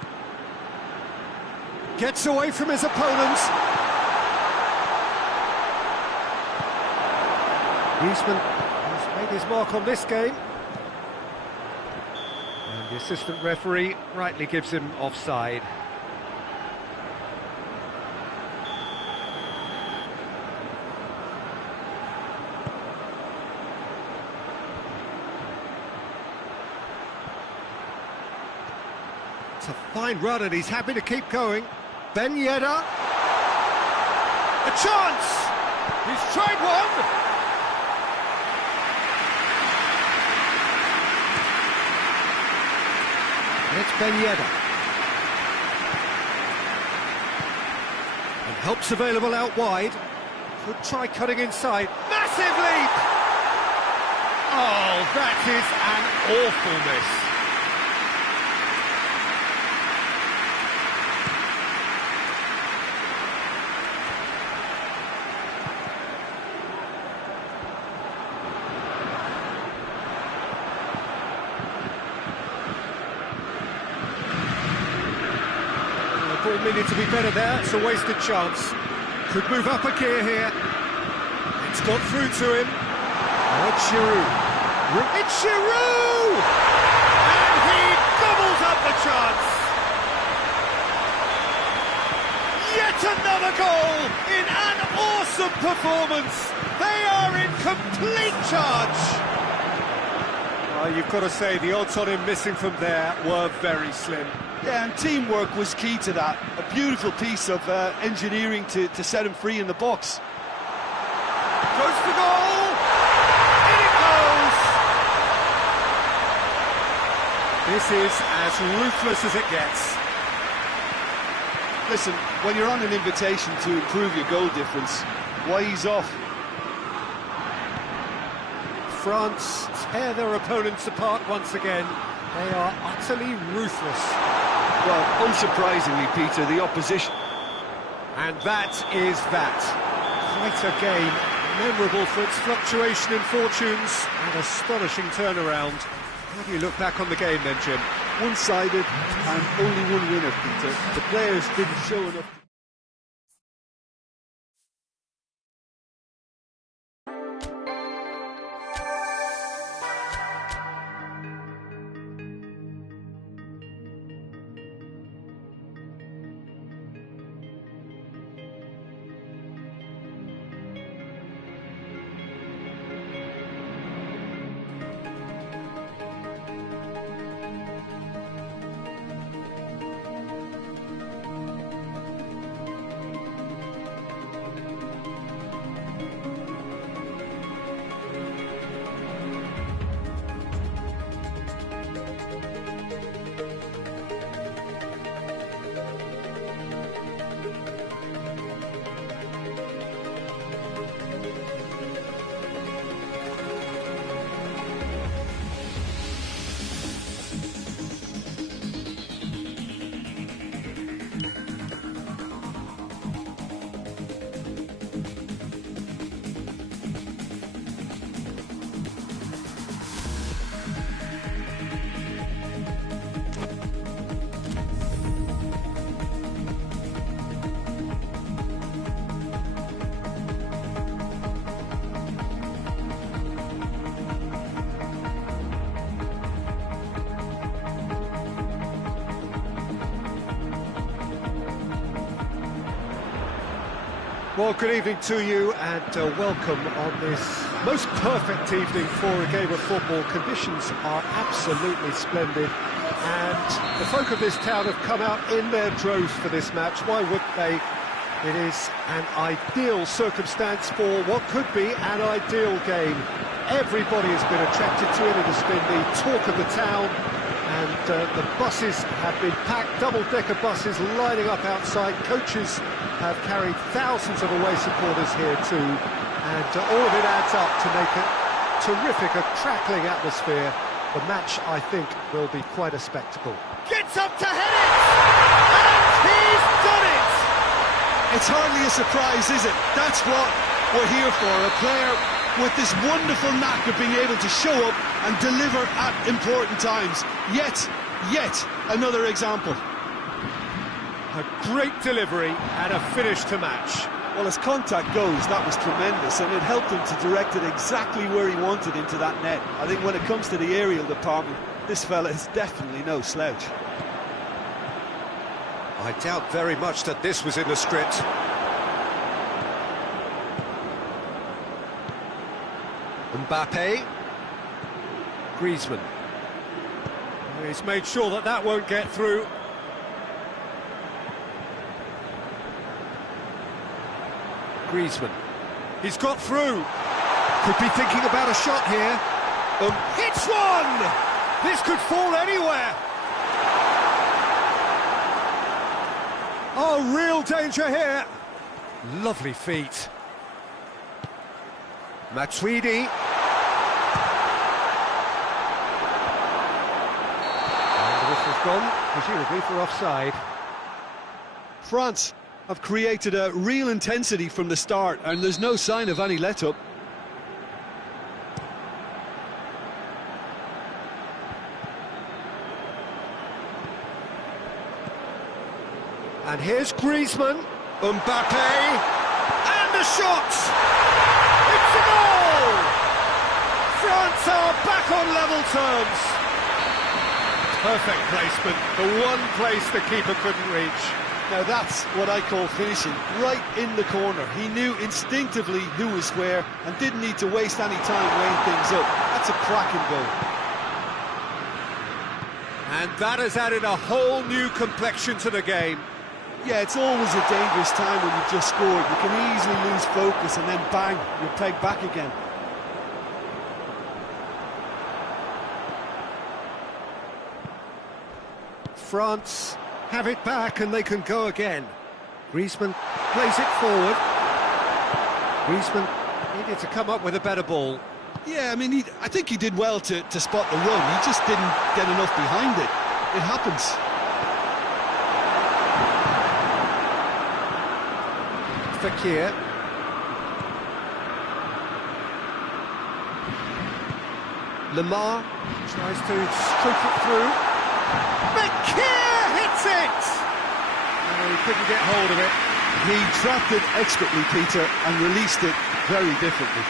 Gets away from his opponents. Griezmann has made his mark on this game. And the assistant referee rightly gives him offside. It's a fine run and he's happy to keep going. Ben Yedder. A chance! He's tried one! It's Ben Yedder. And help's available out wide. Could try cutting inside. Massive leap! Oh, that is an awful miss. Ball needed to be better there, it's a wasted chance. Could move up a gear here. It's got through to him. Now it's Giroud. It's Giroud! And he gobbles up the chance! Yet another goal in an awesome performance! They are in complete charge! You've got to say, the odds on him missing from there were very slim. Yeah, and teamwork was key to that. A beautiful piece of engineering to set him free in the box. Goes for goal! In it goes! This is as ruthless as it gets. Listen, when you're on an invitation to improve your goal difference, why ease off? France tear their opponents apart once again. They are utterly ruthless. Well, unsurprisingly, Peter, the opposition... And that is that. Quite a game, memorable for its fluctuation in fortunes and astonishing turnaround. How do you look back on the game then, Jim? One-sided and only one winner, Peter. The players didn't show enough... Well, good evening to you and welcome on this most perfect evening for a game of football. Conditions are absolutely splendid and the folk of this town have come out in their droves for this match. Why wouldn't they? It is an ideal circumstance for what could be an ideal game. Everybody has been attracted to it. It has been the talk of the town And the buses have been packed, double-decker buses lining up outside. Coaches have carried thousands of away supporters here too, and all of it adds up to make a terrific, a crackling atmosphere. The match, I think, will be quite a spectacle. Gets up to head it! And he's done it! It's hardly a surprise, is it? That's what we're here for, a player with this wonderful knack of being able to show up and deliver at important times. Yet another example. A great delivery and a finish to match. Well, as contact goes, that was tremendous, and it helped him to direct it exactly where he wanted into that net. I think when it comes to the aerial department, this fella is definitely no slouch. I doubt very much that this was in the script. Mbappe. Griezmann. He's made sure that that won't get through. Griezmann. He's got through. Could be thinking about a shot here. Hits one! This could fall anywhere. Oh, real danger here. Lovely feet. Matuidi. And the whistle's gone, presumably for offside. France have created a real intensity from the start, and there's no sign of any let-up. And here's Griezmann, Mbappe, and the shot! It's a goal! France are back on level terms. Perfect placement, the one place the keeper couldn't reach. Now that's what I call finishing, right in the corner. He knew instinctively who was where and didn't need to waste any time weighing things up. That's a cracking goal. And that has added a whole new complexion to the game. Yeah, it's always a dangerous time when you've just scored. You can easily lose focus and then bang, you're pegged back again. France have it back and they can go again. Griezmann plays it forward. Griezmann needed to come up with a better ball. Yeah, I mean, I think he did well to spot the run. He just didn't get enough behind it. It happens. Fekir. Lamar tries to stroke it through. Fekir hits it! Oh, he couldn't get hold of it. He trapped it expertly, Peter, and released it very differently.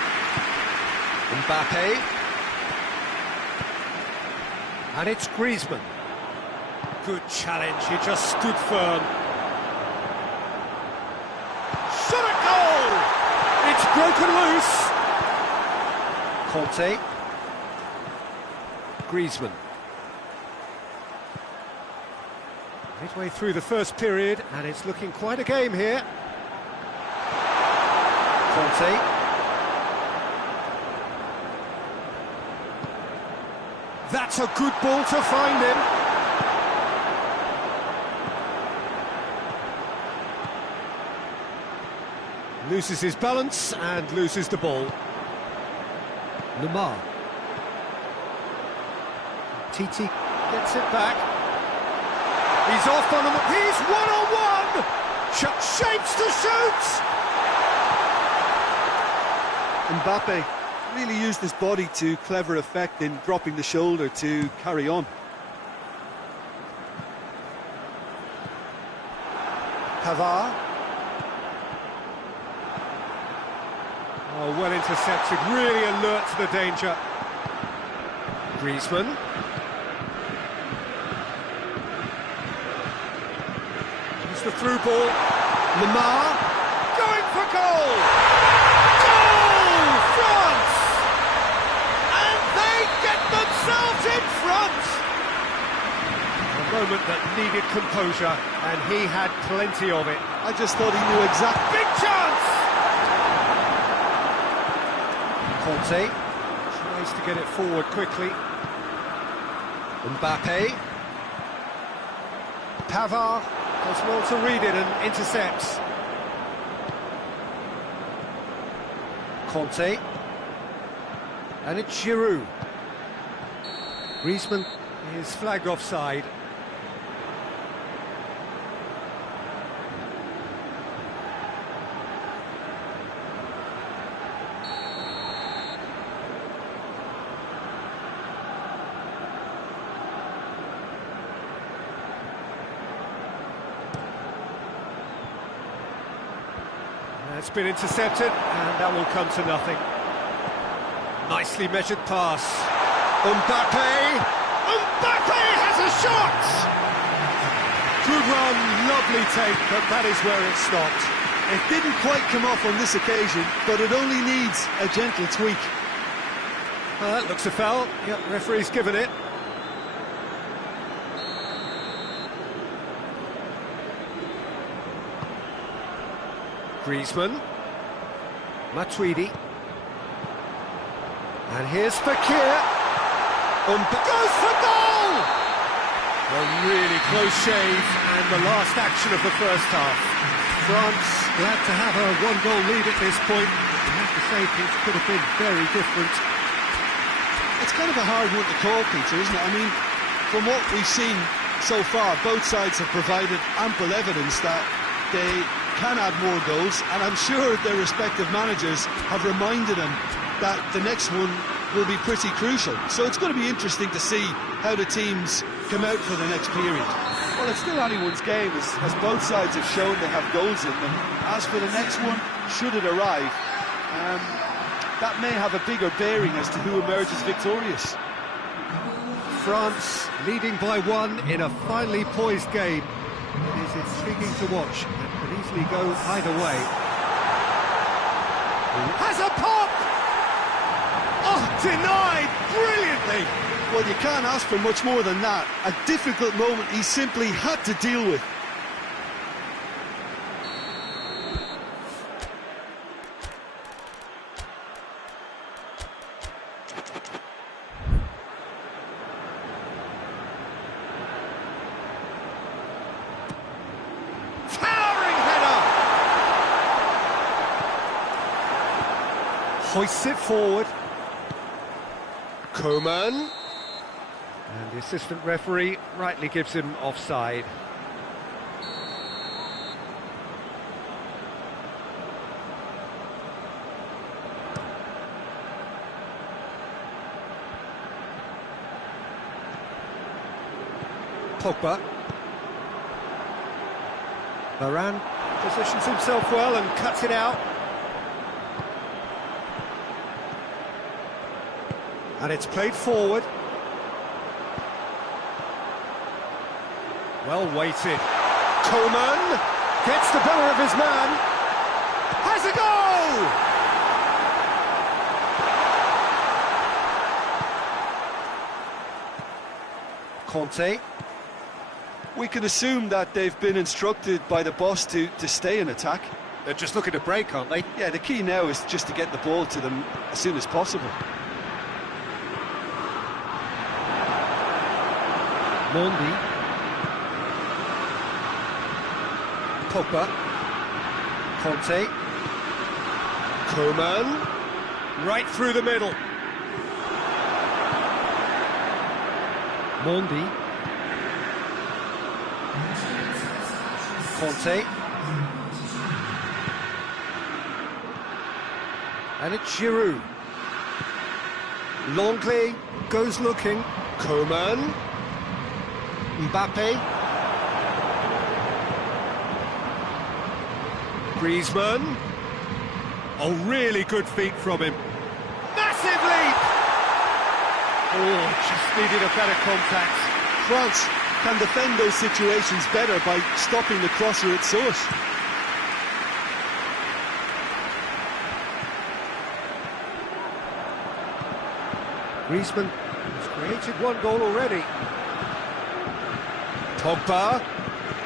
Mbappe. And it's Griezmann. Good challenge, he just stood firm. Shot at goal! It's broken loose. Conte. Griezmann. Midway through the first period, and it's looking quite a game here. Conte. That's a good ball to find him. Loses his balance and loses the ball. Lamar. Titi gets it back. He's off on him. He's one-on-one! Shapes to shoot! Mbappe really used his body to clever effect in dropping the shoulder to carry on. Pavard. Oh, well intercepted, really alert to the danger. Griezmann. It's the through ball. Lamar going for goal! Goal! France! And they get themselves in front! A moment that needed composure, and he had plenty of it. I just thought he knew exactly. Big chance! Conte tries to get it forward quickly. Mbappe. Pavard does well to read it and intercepts. Conte. And it's Giroud. Griezmann is flagged offside. It's been intercepted, and that will come to nothing. Nicely measured pass. Mbappe! Mbappe has a shot! Good run, lovely take, but that is where it stopped. It didn't quite come off on this occasion, but it only needs a gentle tweak. That looks a foul. Yep, referee's given it. Griezmann, Matuidi, and here's Fekir, goes for goal! A really close shave, and the last action of the first half. France glad to have a one-goal lead at this point. I have to say things could have been very different. It's kind of a hard one to call, Peter, isn't it? I mean, from what we've seen so far, both sides have provided ample evidence that they can add more goals, and I'm sure their respective managers have reminded them that the next one will be pretty crucial. So it's going to be interesting to see how the teams come out for the next period. Well, it's still anyone's game, as both sides have shown they have goals in them. As for the next one, should it arrive, that may have a bigger bearing as to who emerges victorious. France leading by one in a finely poised game. It is intriguing to watch and can easily go either way. Has a pop! Oh, denied brilliantly! Well, you can't ask for much more than that. A difficult moment he simply had to deal with. Hoists it forward. Coman. And the assistant referee rightly gives him offside. Pogba. Varane positions himself well and cuts it out. And it's played forward. Well weighted. Coman gets the better of his man. Has a goal! Conte. We can assume that they've been instructed by the boss to stay in attack. They're just looking to break, aren't they? Yeah, the key now is just to get the ball to them as soon as possible. Mondi. Pogba. Conte. Coman. Right through the middle. Mondi. Conte. And it's Giroud. Longley goes looking. Coman. Mbappe. Griezmann. Oh, really good feet from him. Massive leap! Oh, just needed a better contact. France can defend those situations better by stopping the crosser at source. Griezmann has created one goal already. Pogba,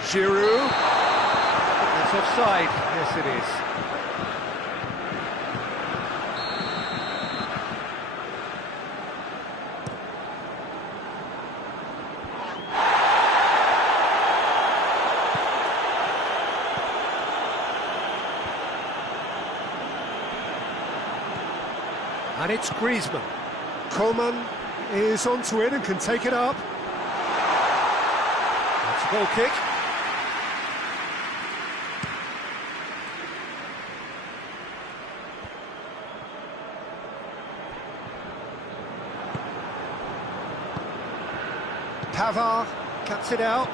Giroud, that's offside, yes it is. And it's Griezmann. Coman is onto it and can take it up. That's a goal kick. Pavard cuts it out.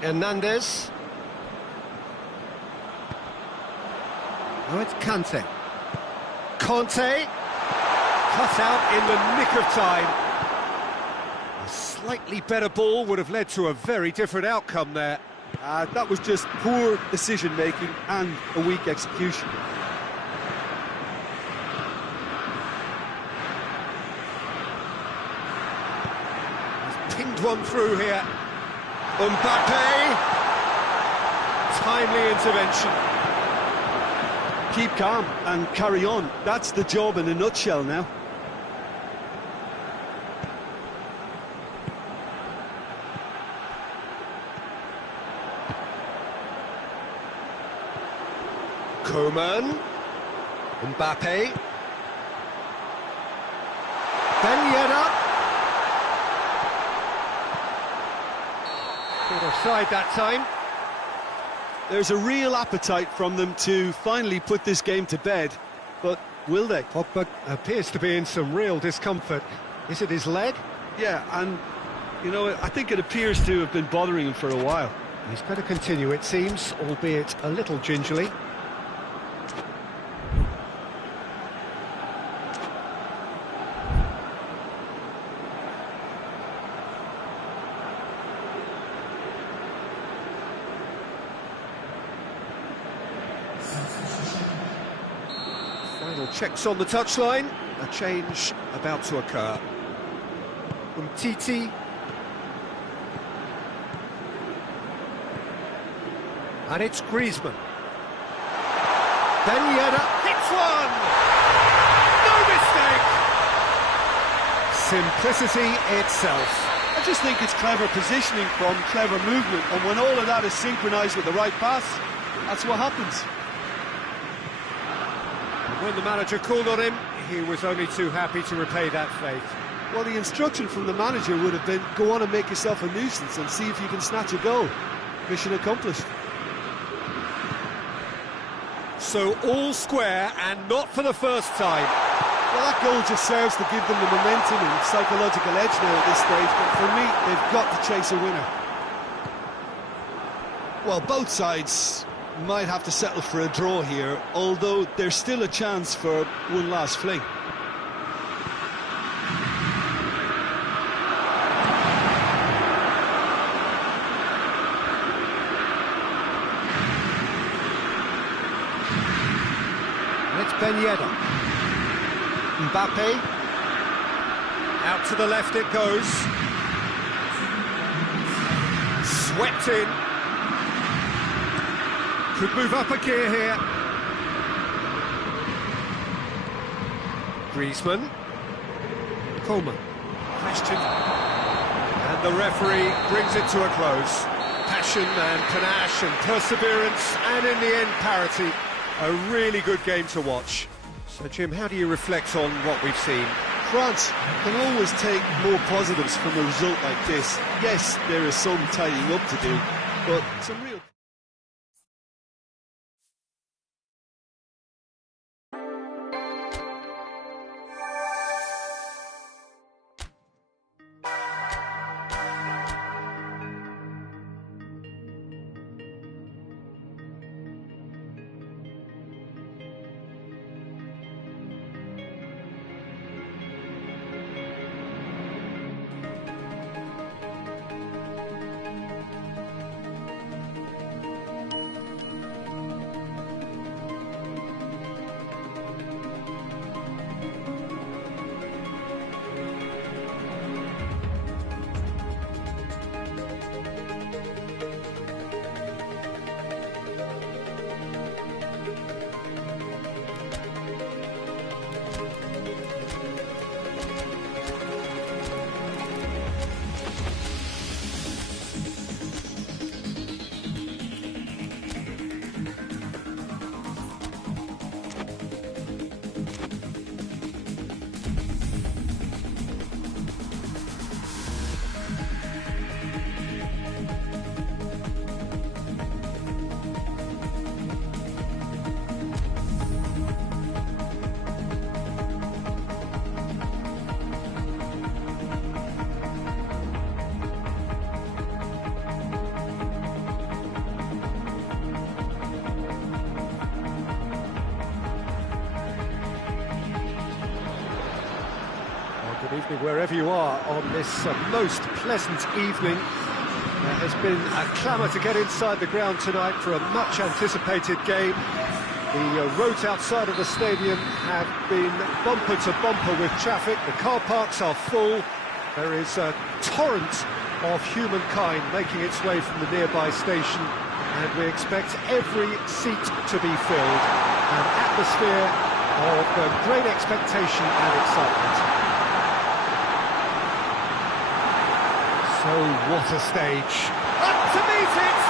Hernandez. Oh, it's Kante. Conte. Cut out in the nick of time. A slightly better ball would have led to a very different outcome there. That was just poor decision-making and a weak execution. He's pinged one through here. Mbappe. Timely intervention. Keep calm and carry on. That's the job in a nutshell now. Coman. Mbappe. Ben Yedder. Caught offside that time. There's a real appetite from them to finally put this game to bed, but will they? Pogba appears to be in some real discomfort. Is it his leg? Yeah, and, you know, I think it appears to have been bothering him for a while. He's better continue, it seems, albeit a little gingerly. Final checks on the touchline. A change about to occur. Umtiti. And it's Griezmann. Ben Yedder hits one! No mistake! Simplicity itself. I just think it's clever positioning from clever movement, and when all of that is synchronised with the right pass, that's what happens. When the manager called on him, he was only too happy to repay that faith. Well, the instruction from the manager would have been, go on and make yourself a nuisance and see if you can snatch a goal. Mission accomplished. So all square, and not for the first time. Well, that goal just serves to give them the momentum and psychological edge now at this stage, but for me, they've got to chase a winner. Well, both sides might have to settle for a draw here, although there's still a chance for one last fling. And it's Ben Yedder. Mbappe. Out to the left it goes. Swept in. Could move up a gear here. Griezmann. Coman. Question. And the referee brings it to a close. Passion and panache and perseverance, and in the end, parity. A really good game to watch. So, Jim, how do you reflect on what we've seen? France can always take more positives from a result like this. Yes, there is some tidying up to do, but some real... evening wherever you are on this most pleasant evening. There has been a clamour to get inside the ground tonight for a much-anticipated game. The roads outside of the stadium have been bumper to bumper with traffic. The car parks are full. There is a torrent of humankind making its way from the nearby station, and we expect every seat to be filled. An atmosphere of great expectation and excitement. So what a stage. Up to meet it!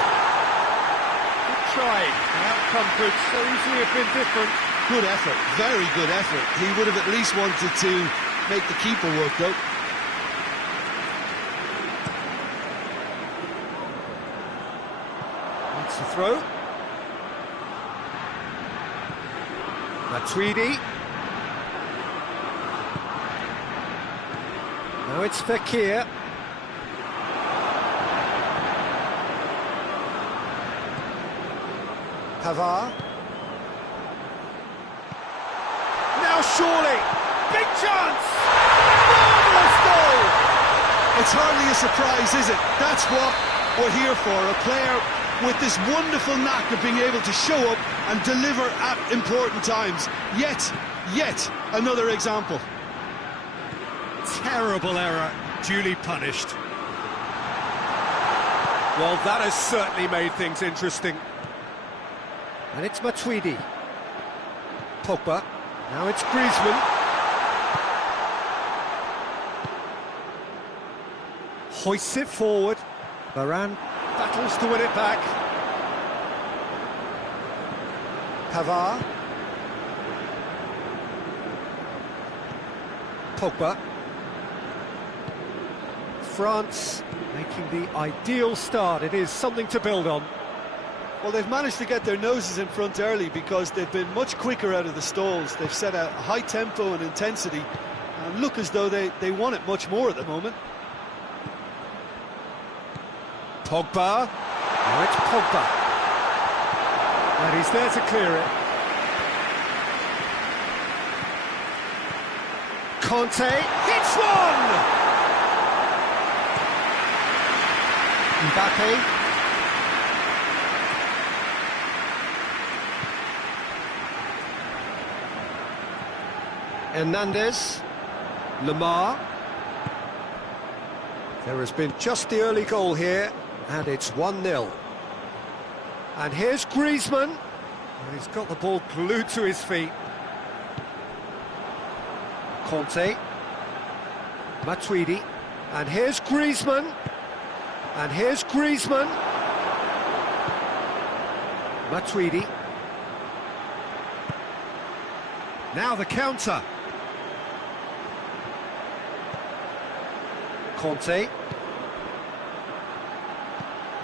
Good try. The outcome could so easily have been different. Good effort, very good effort. He would have at least wanted to make the keeper work, though. That's the throw. Matuidi. Now it's Fekir. Pavard. Now surely, big chance! Marvellous goal! It's hardly a surprise, is it? That's what we're here for, a player with this wonderful knack of being able to show up and deliver at important times. Yet another example. Terrible error, duly punished. Well, that has certainly made things interesting. And it's Matuidi. Pogba. Now it's Griezmann. Hoists it forward. Varane battles to win it back. Pavard. Pogba. France making the ideal start. It is something to build on. Well, they've managed to get their noses in front early because they've been much quicker out of the stalls. They've set a high tempo and intensity and look as though they want it much more at the moment. Pogba. Now it's Pogba. And he's there to clear it. Conte hits one! Mbappe. Hernandez, Lamar. There has been just the early goal here, and it's 1-0. And here's Griezmann. He's got the ball glued to his feet. Conte. Matuidi. And here's Griezmann. And here's Griezmann. Matuidi. Now the counter. Conte.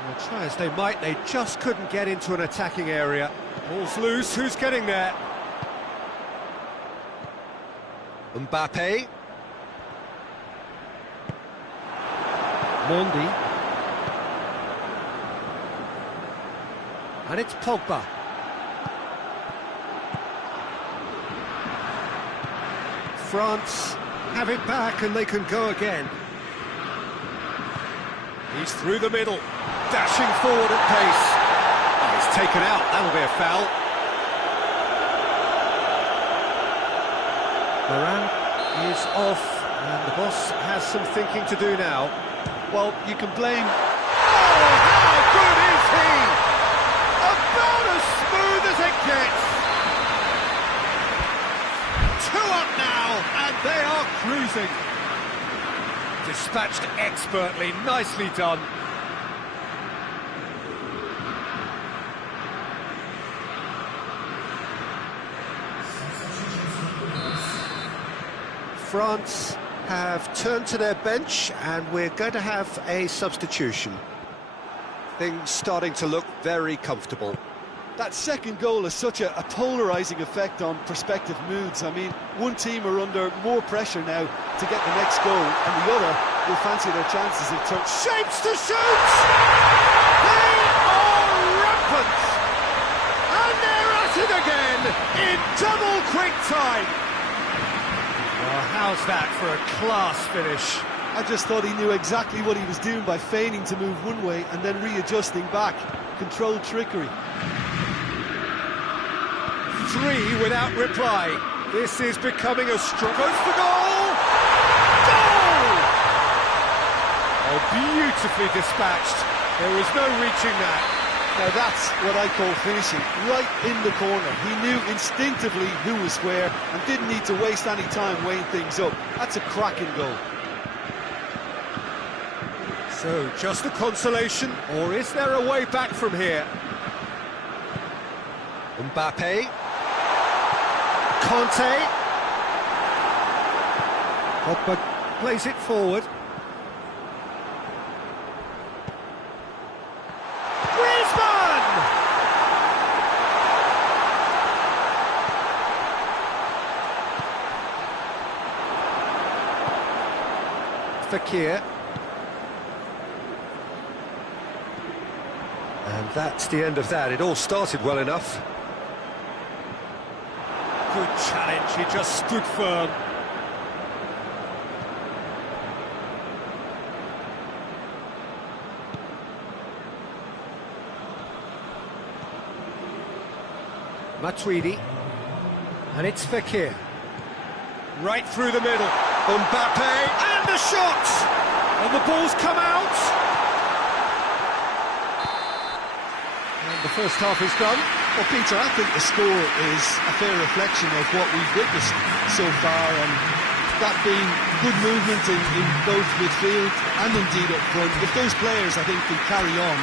Well, try as they might, they just couldn't get into an attacking area. Ball's loose, who's getting there? Mbappe. Mondi. And it's Pogba. France have it back and they can go again. He's through the middle, dashing forward at pace. Oh, he's taken out, that'll be a foul. Varane is off, and the boss has some thinking to do now. Well, you can blame... Oh, how good is he? About as smooth as it gets. 2 up now, and they are cruising. Dispatched expertly, nicely done. France have turned to their bench, and we're going to have a substitution. Things starting to look very comfortable. That second goal has such a polarising effect on prospective moods. I mean, one team are under more pressure now to get the next goal, and the other will fancy their chances of turn. Shapes to shoot! They are rampant! And they're at it again in double quick time! Oh, how's that for a class finish? I just thought he knew exactly what he was doing by feigning to move one way and then readjusting back. Controlled trickery. 3 without reply. This is becoming a struggle for goal! Goal! Oh, beautifully dispatched. There was no reaching that. Now that's what I call finishing, right in the corner. He knew instinctively who was square and didn't need to waste any time weighing things up. That's a cracking goal. So, just a consolation, or is there a way back from here? Mbappe. Conte. Pogba plays it forward. Fekir. And that's the end of that. It all started well enough. Good challenge, he just stood firm. Matuidi. And it's Fekir. Right through the middle. Mbappe, and the shot! And the ball's come out! And the first half is done. Well, Peter, I think the score is a fair reflection of what we've witnessed so far, and that being good movement in both midfield and indeed up front. If those players, I think, can carry on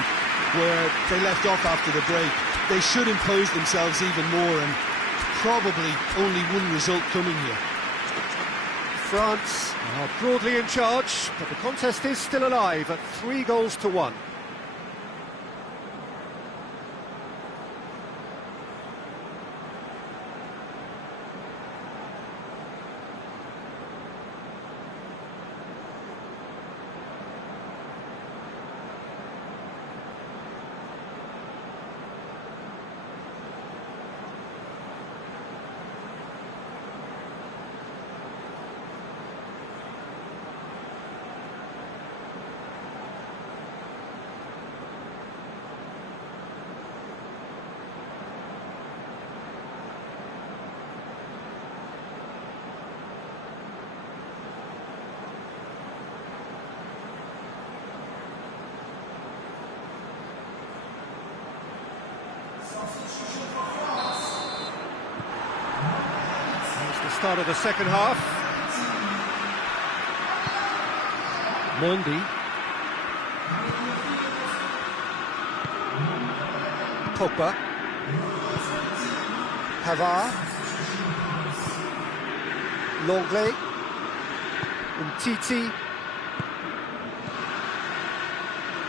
where they left off after the break, they should impose themselves even more, and probably only one result coming here. France are broadly in charge, but the contest is still alive at 3-1. Start of the second half. Mondi. Pogba. Pavard. Longley. Umtiti.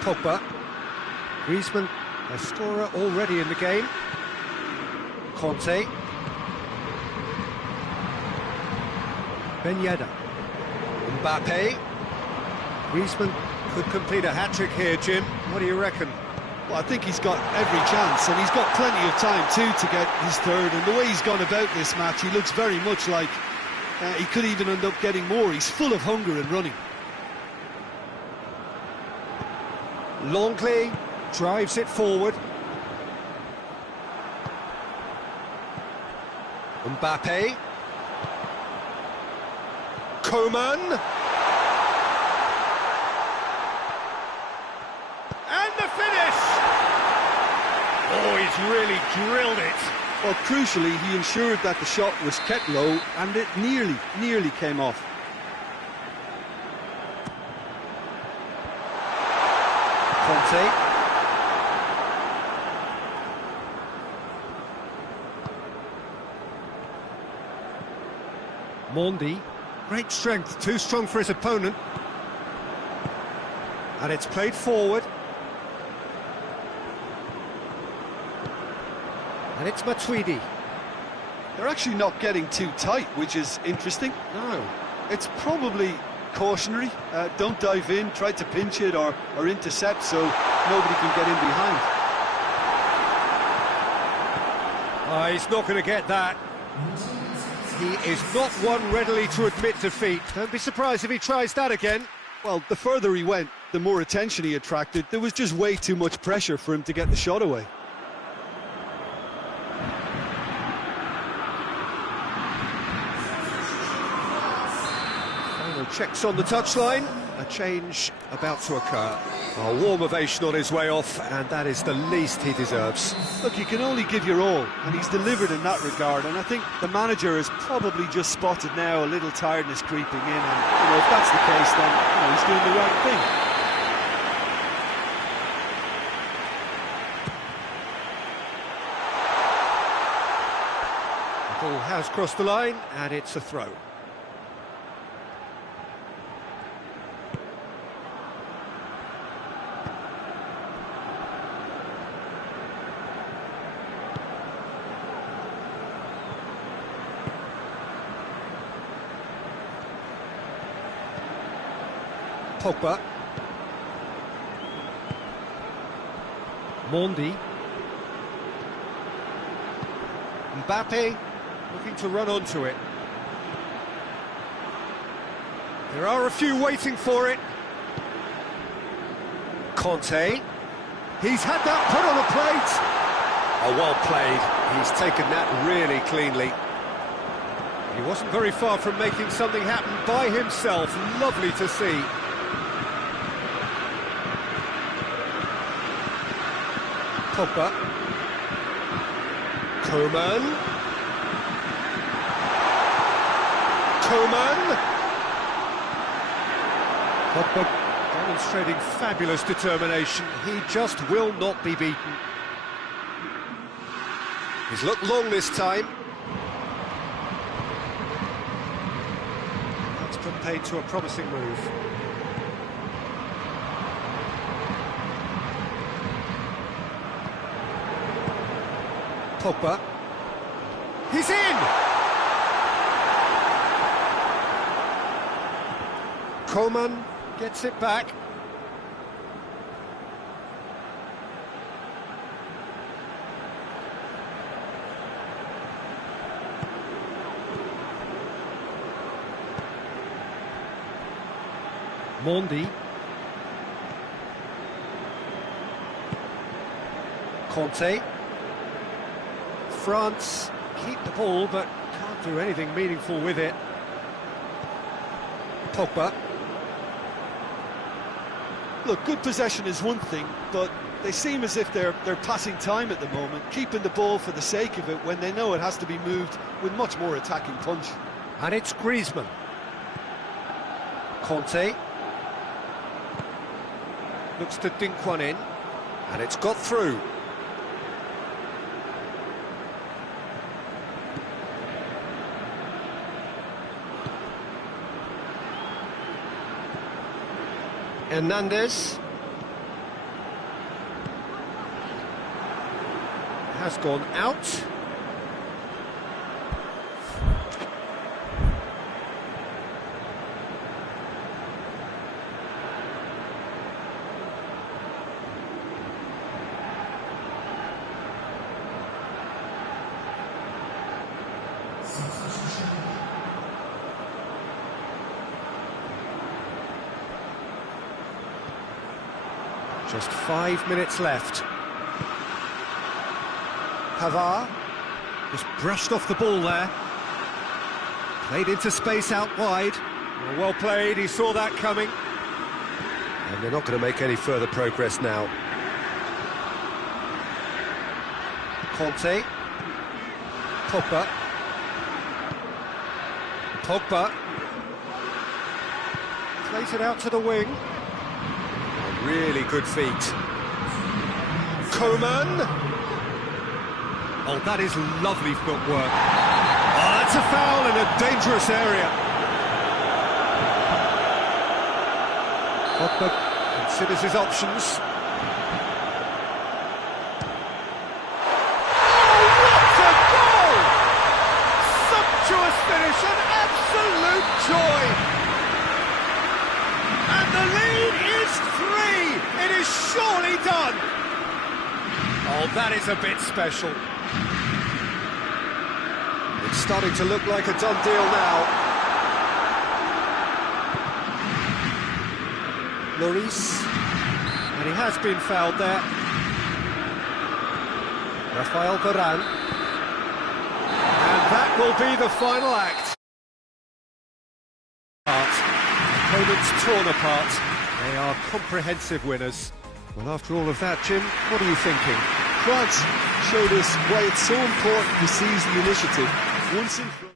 Pogba. Griezmann, a scorer already in the game. Conte. Ben Yedder. Mbappe. Griezmann could complete a hat-trick here, Jim. What do you reckon? Well, I think he's got every chance, and he's got plenty of time too to get his third, and the way he's gone about this match, he looks very much like he could even end up getting more. He's full of hunger and running. Longley drives it forward. Mbappe. Coman. And the finish! Oh, he's really drilled it. Well, crucially, he ensured that the shot was kept low, and it nearly came off. Conte. Mondi. Great strength, too strong for his opponent. And it's played forward. And it's Matuidi. They're actually not getting too tight, which is interesting. No. It's probably cautionary. Don't dive in, try to pinch it or intercept so nobody can get in behind. He's not going to get that. He is not one readily to admit defeat. Don't be surprised if he tries that again. Well, the further he went, the more attention he attracted. There was just way too much pressure for him to get the shot away. Final checks on the touchline. A change about to occur. A warm ovation on his way off, and that is the least he deserves. Look, you can only give your all, and he's delivered in that regard, and I think the manager has probably just spotted now a little tiredness creeping in, and, if that's the case, then, he's doing the right thing. The ball has crossed the line, and it's a throw. Pogba. Mondi. Mbappe looking to run onto it. There are a few waiting for it. Conte. He's had that put on a plate. Oh, well played. He's taken that really cleanly. He wasn't very far from making something happen by himself. Lovely to see. Pogba. Coman. Pogba demonstrating fabulous determination. He just will not be beaten. He's looked long this time. That's put paid to a promising move. Pogba. He's in! Coman gets it back. Mondi. Conte. France keep the ball, but can't do anything meaningful with it. Pogba. Look, good possession is one thing, but they seem as if they're passing time at the moment, keeping the ball for the sake of it when they know it has to be moved with much more attacking punch. And it's Griezmann. Conte. Looks to dink one in, and it's got through. Hernandez has gone out. Just 5 minutes left. Pavard just brushed off the ball there. Played into space out wide. Well played, he saw that coming. And they're not going to make any further progress now. Conte. Pogba. Pogba. Plays it out to the wing. Really good feet. Coman. Oh, that is lovely footwork. Oh, that's a foul in a dangerous area. Pogba considers his options. Oh, what a goal! Sumptuous finish, an absolute joy. And the lead is 3. It is surely done. Oh, that is a bit special. It's starting to look like a done deal now. Lloris, and he has been fouled there. Rafael Varane, and that will be the final act. Opponents torn apart. They are comprehensive winners. Well, after all of that, Jim, what are you thinking? France showed us why it's so important to seize the initiative. Once in front.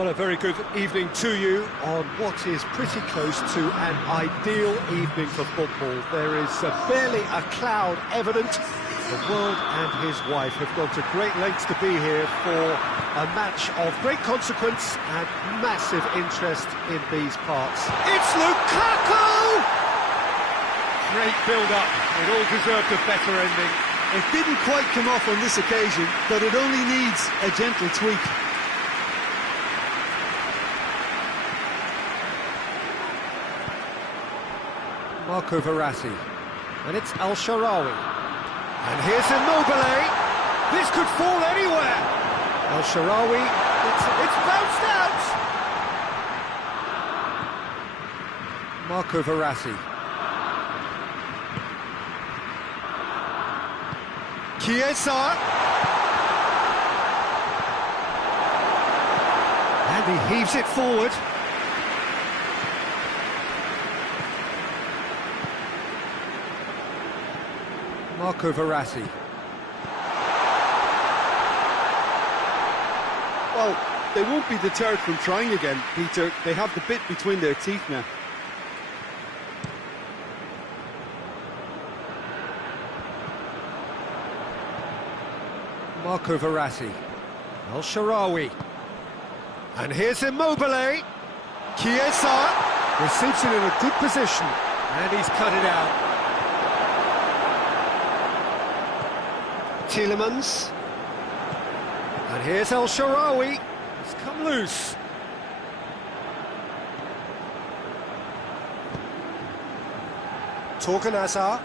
Well, a very good evening to you on what is pretty close to an ideal evening for football. There is barely a cloud evident. The world and his wife have gone to great lengths to be here for a match of great consequence and massive interest in these parts. It's Lukaku! Great build-up. It all deserved a better ending. It didn't quite come off on this occasion, but it only needs a gentle tweak. Marco Verratti, and it's Al-Shaarawy, and here's Immobile. This could fall anywhere. Al-Shaarawy, it's bounced out. Marco Verratti, Chiesa, and he heaves it forward. Marco Verratti. Well, they won't be deterred from trying again, Peter. They have the bit between their teeth now. Marco Verratti. Al-Shaarawy. And here's Immobile. Chiesa receives it in a good position. And he's cut it out. Tielemans, and here's Al-Shaarawy. It's come loose. Torgan Hazard.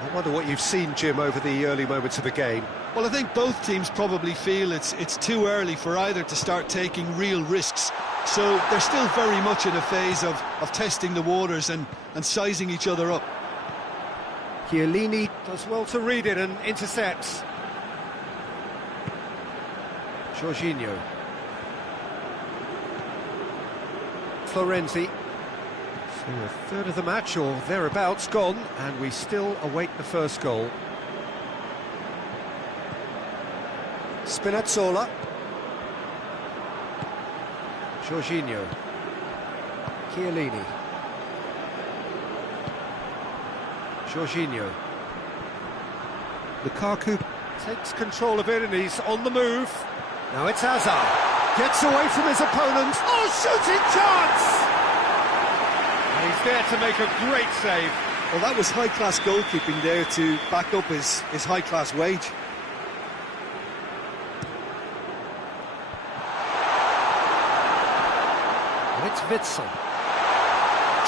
I wonder what you've seen, Jim, over the early moments of the game. Well, I think both teams probably feel it's too early for either to start taking real risks. So they're still very much in a phase of testing the waters and sizing each other up. Chiellini does well to read it and intercepts. Jorginho. Florenzi. So a third of the match or thereabouts gone, and we still await the first goal. Spinazzola. Jorginho. Chiellini. Jorginho. Lukaku takes control of it and he's on the move. Now it's Hazard. Gets away from his opponent. Oh, shooting chance! And he's there to make a great save. Well, that was high-class goalkeeping there to back up his high-class wage. And it's Witsel.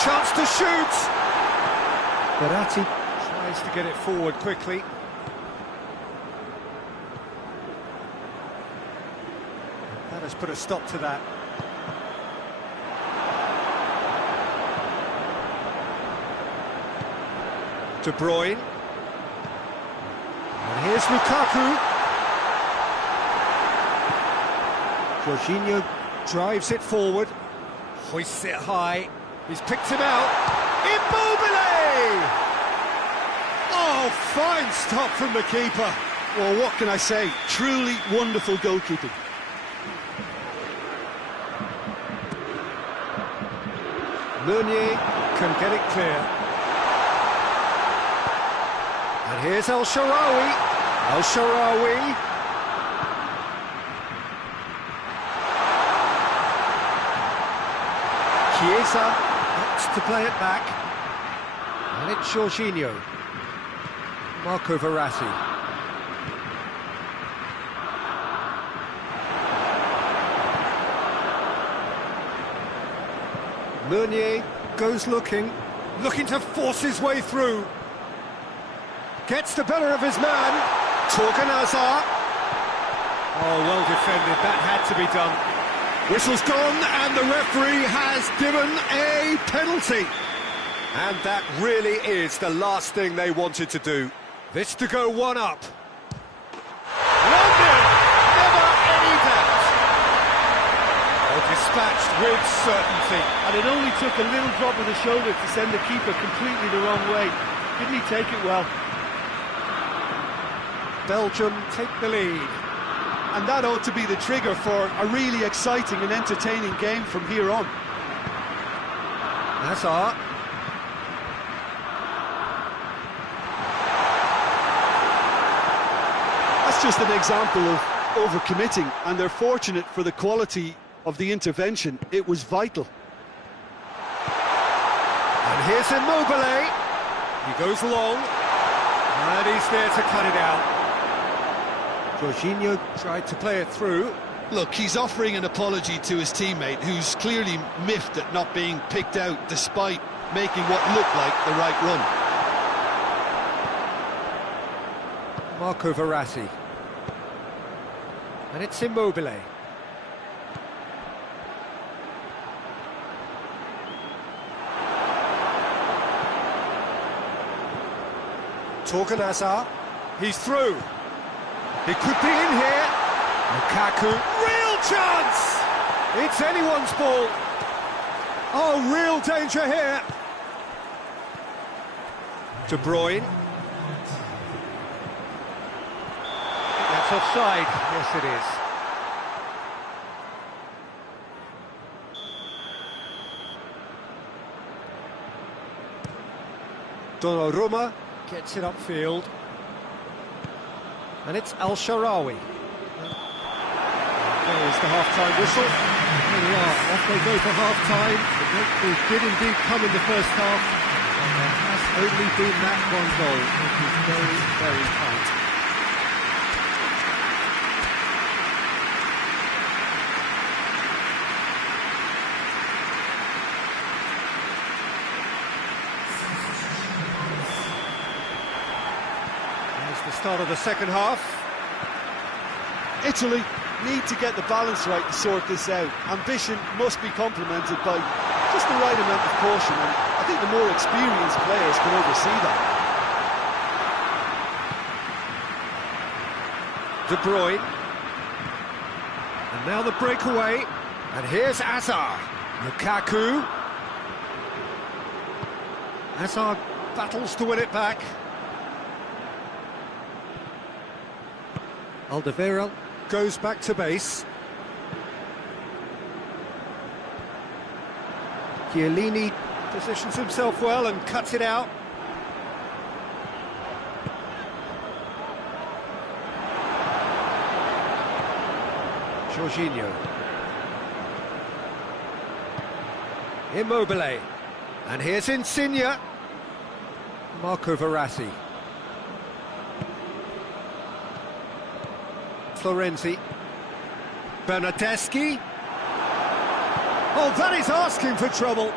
Chance to shoot! Verratti tries to get it forward quickly. That has put a stop to that. De Bruyne. And here's Lukaku. Jorginho drives it forward. Hoists it high. He's picked him out. Immobile! Oh, fine stop from the keeper. Well, what can I say? Truly wonderful goalkeeping. Meunier can get it clear. And here's El Shaarawy. El Shaarawy. Chiesa looks to play it back. And it's Jorginho. Marco Verratti. Meunier goes looking to force his way through. Gets the better of his man. Torgan Hazard. Oh, well defended. That had to be done. Whistle's gone, and the referee has given a penalty. And that really is the last thing they wanted to do. This to go one up. London! Never any doubt. Oh, dispatched with certainty. And it only took a little drop of the shoulder to send the keeper completely the wrong way. Didn't he take it well? Belgium take the lead. And that ought to be the trigger for a really exciting and entertaining game from here on. Hazard. That's just an example of overcommitting, and they're fortunate for the quality of the intervention. It was vital. And here's Immobile. He goes long, and he's there to cut it out. Jorginho tried to play it through. Look, he's offering an apology to his teammate, who's clearly miffed at not being picked out despite making what looked like the right run. Marco Verratti. And it's Immobile. Torgan Hazard. He's through. He could be in here. Lukaku. Real chance! It's anyone's ball. Oh, real danger here. De Bruyne. That's offside. Yes, it is. Donnarumma gets it upfield. And it's El Shaarawy. There's the half-time whistle. Here we are, off they go for half-time. The breakthrough did indeed come in the first half, and there has only been that one goal, which is very, very tight. There's the start of the second half. Italy need to get the balance right to sort this out. Ambition must be complemented by just the right amount of caution, and I think the more experienced players can oversee that. De Bruyne. And now the breakaway. And here's Hazard. Lukaku. Hazard battles to win it back. Alderweireld goes back to base. Chiellini positions himself well and cuts it out. Jorginho. Immobile. And here's Insigne. Marco Verratti. Florenzi. Bernardeschi. Oh, that is asking for trouble.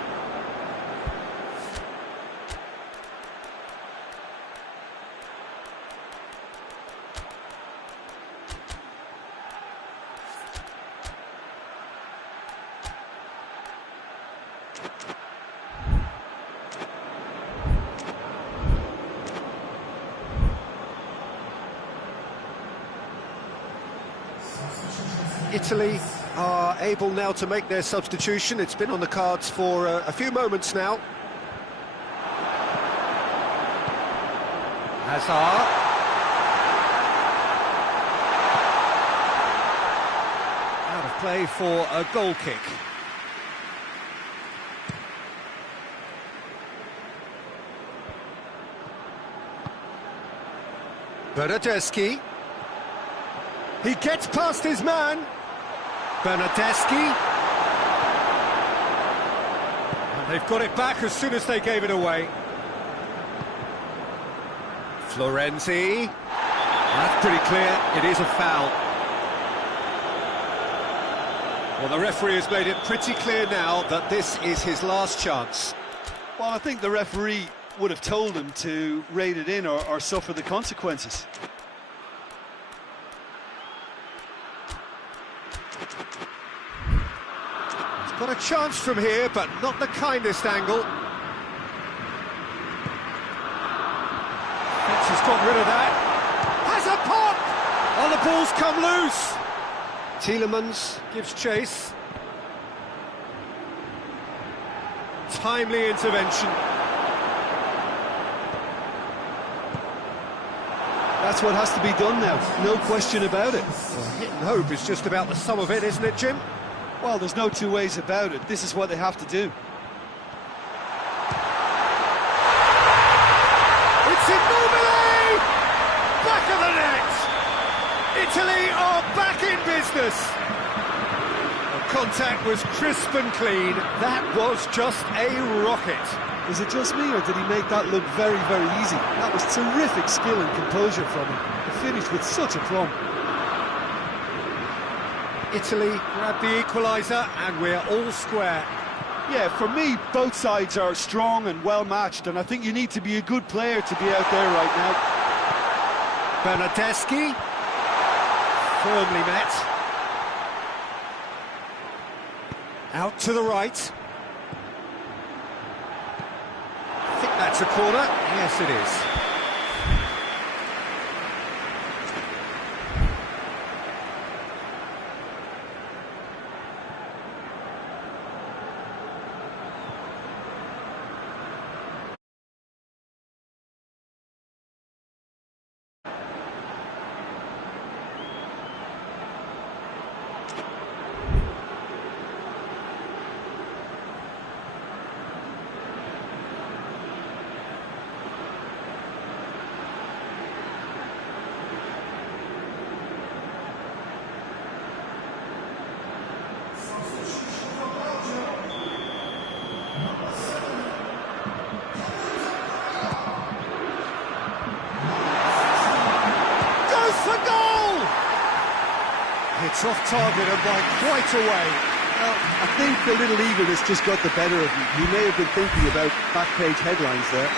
Italy are able now to make their substitution. It's been on the cards for a few moments now. Hazard. Out of play for a goal kick. Bernardeschi. He gets past his man. Bernardeschi. And they've got it back as soon as they gave it away. Florenzi. That's pretty clear, it is a foul. Well, the referee has made it pretty clear now that this is his last chance. Well, I think the referee would have told him to rate it in or suffer the consequences. Got a chance from here, but not the kindest angle. Fitz has got rid of that. Has a pop! Oh, the ball's come loose. Tielemans gives chase. Timely intervention. That's what has to be done now, no question about it. Well, hit and hope is just about the sum of it, isn't it, Jim? Well, there's no two ways about it. This is what they have to do. It's Immobile! Back of the net! Italy are back in business! The contact was crisp and clean. That was just a rocket. Is it just me, or did he make that look very, very easy? That was terrific skill and composure from him. He finished with such aplomb. Italy grab the equaliser and we're all square. Yeah, for me, both sides are strong and well matched, and I think you need to be a good player to be out there right now. Bernardeschi, firmly met. Out to the right. I think that's a corner. Yes, it is. It's off target and by quite a way. Well, I think the little eagerness just got the better of him. He may have been thinking about back-page headlines there.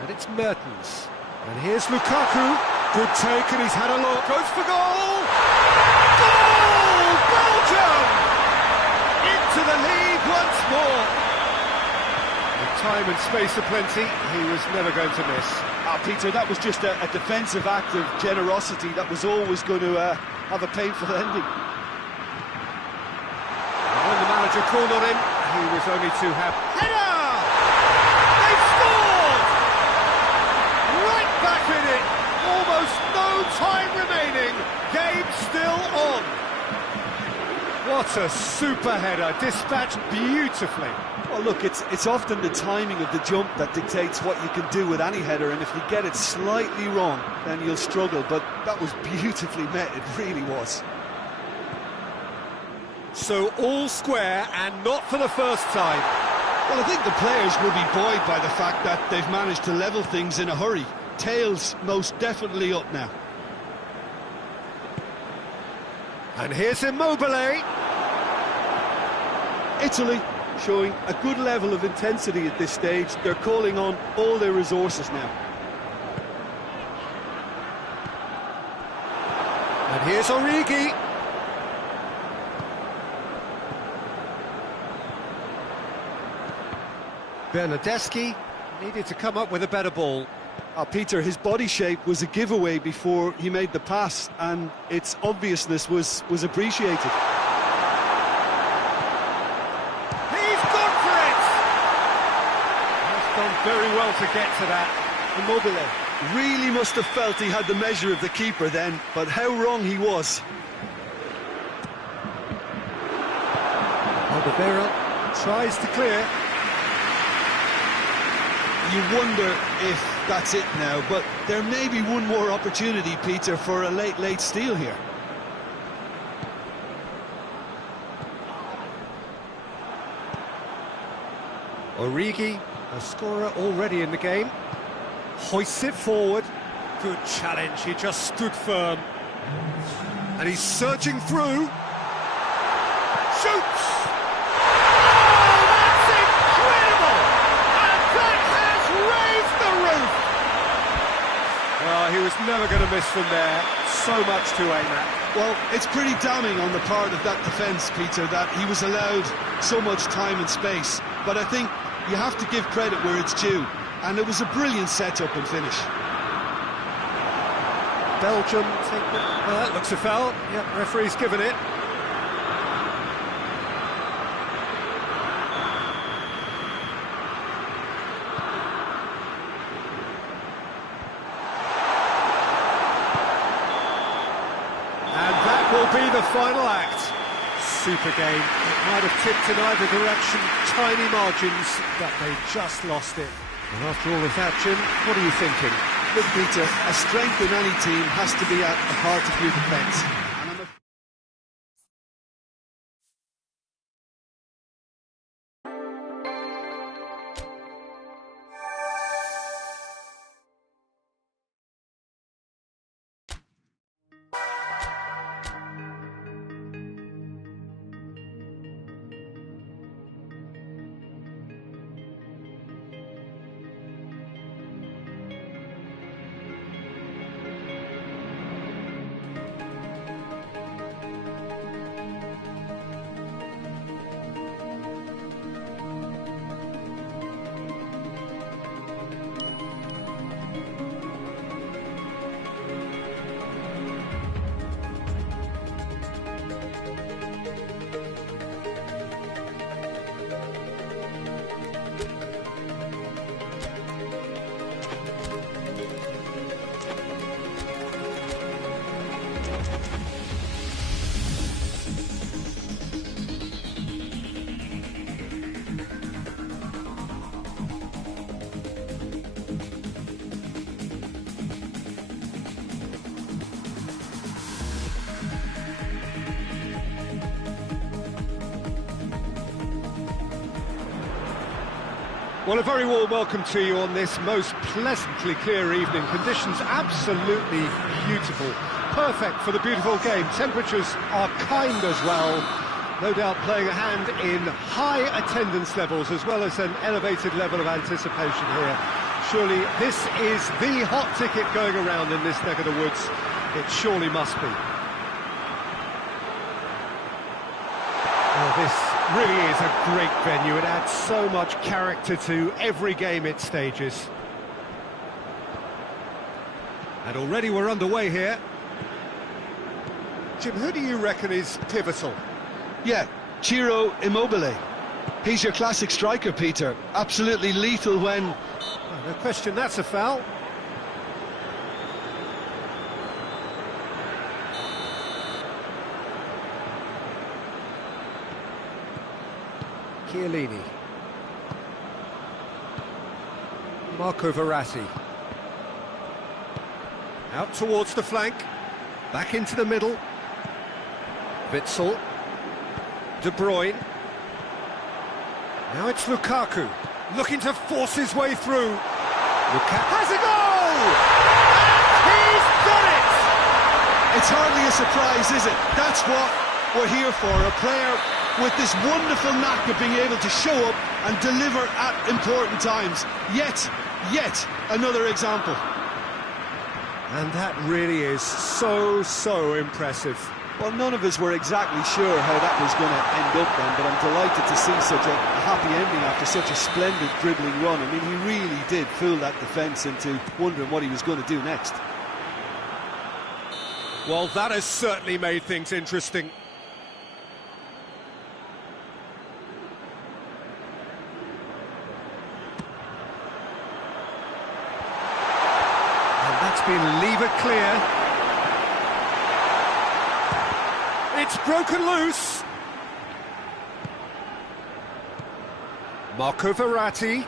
And it's Mertens. And here's Lukaku. Good take, and he's had a look. Goes for goal! Goal! Belgium! Into the lead once more. With time and space aplenty, he was never going to miss. Peter, that was just a defensive act of generosity that was always going to have a painful ending. And when the manager called on him, he was only too happy. Header! They've scored! Right back in it! Almost no time remaining. Game still on. What a super header, dispatched beautifully. Well, look, it's often the timing of the jump that dictates what you can do with any header, and if you get it slightly wrong, then you'll struggle, but that was beautifully met, it really was. So all square, and not for the first time. Well, I think the players will be buoyed by the fact that they've managed to level things in a hurry. Tails most definitely up now. And here's Immobile. Italy showing a good level of intensity at this stage. They're calling on all their resources now. And here's Origi. Bernardeschi needed to come up with a better ball. Peter, his body shape was a giveaway before he made the pass, and its obviousness was appreciated. Done very well to get to that. Immobile really must have felt he had the measure of the keeper then, but how wrong he was. Alderweireld tries to clear. You wonder if that's it now, but there may be one more opportunity, Peter, for a late steal here. Origi, a scorer already in the game, hoists it forward. Good challenge, he just stood firm. And he's surging through. Shoots! Oh, that's incredible! And that has raised the roof! Well, he was never going to miss from there. So much to aim at. Well, it's pretty damning on the part of that defence, Peter, that he was allowed so much time and space. But I think you have to give credit where it's due, and it was a brilliant setup and finish. Belgium take the... that looks a foul. Yep, referee's given it. And that will be the final act. Super game. It might have tipped in either direction, tiny margins, but they just lost it. And after all of that, Jim, what are you thinking? Look, Peter, a strength in any team has to be at the heart of your defence. Well, a very warm welcome to you on this most pleasantly clear evening. Conditions absolutely beautiful. Perfect for the beautiful game. Temperatures are kind as well. No doubt playing a hand in high attendance levels as well as an elevated level of anticipation here. Surely this is the hot ticket going around in this neck of the woods. It surely must be. Well, this really is a great venue. It adds so much character to every game it stages. And already we're underway here. Jim, who do you reckon is pivotal? Yeah, Ciro Immobile. He's your classic striker, Peter. Absolutely lethal when... Well, no question, that's a foul. Chiellini. Marco Verratti. Out towards the flank. Back into the middle. Witsel. De Bruyne. Now it's Lukaku, looking to force his way through. Lukaku has a goal! And he's done it! It's hardly a surprise, is it? That's what we're here for, a player with this wonderful knack of being able to show up and deliver at important times. Yet another example. And that really is so impressive. Well, none of us were exactly sure how that was going to end up then, but I'm delighted to see such a happy ending after such a splendid dribbling run. I mean, he really did fool that defence into wondering what he was going to do next. Well, that has certainly made things interesting. And that's been levered clear. It's broken loose. Marco Verratti.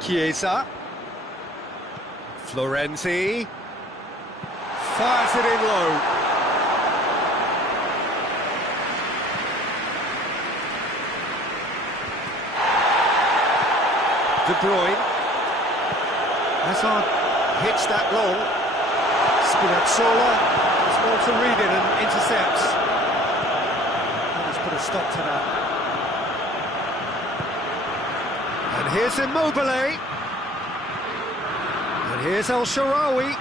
Chiesa. Florenzi. Fires it in low. De Bruyne. Hazard hits that long. Spinazzola has well to read it and intercepts. That has put a stop to that. And here's Immobile. And here's El Shaarawy.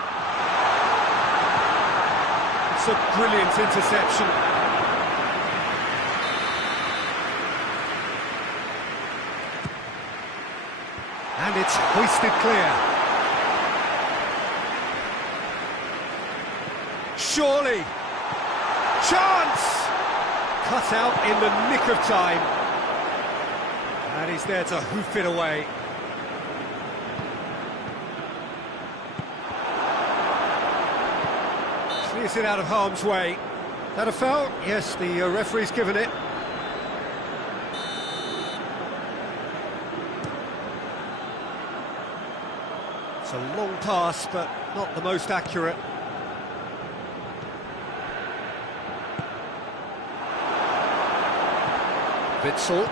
It's a brilliant interception. And it's hoisted clear. Surely, chance! Cut out in the nick of time. And he's there to hoof it away. Clears it out of harm's way. That a foul? Yes, the referee's given it. It's a long pass, but not the most accurate. Witsel.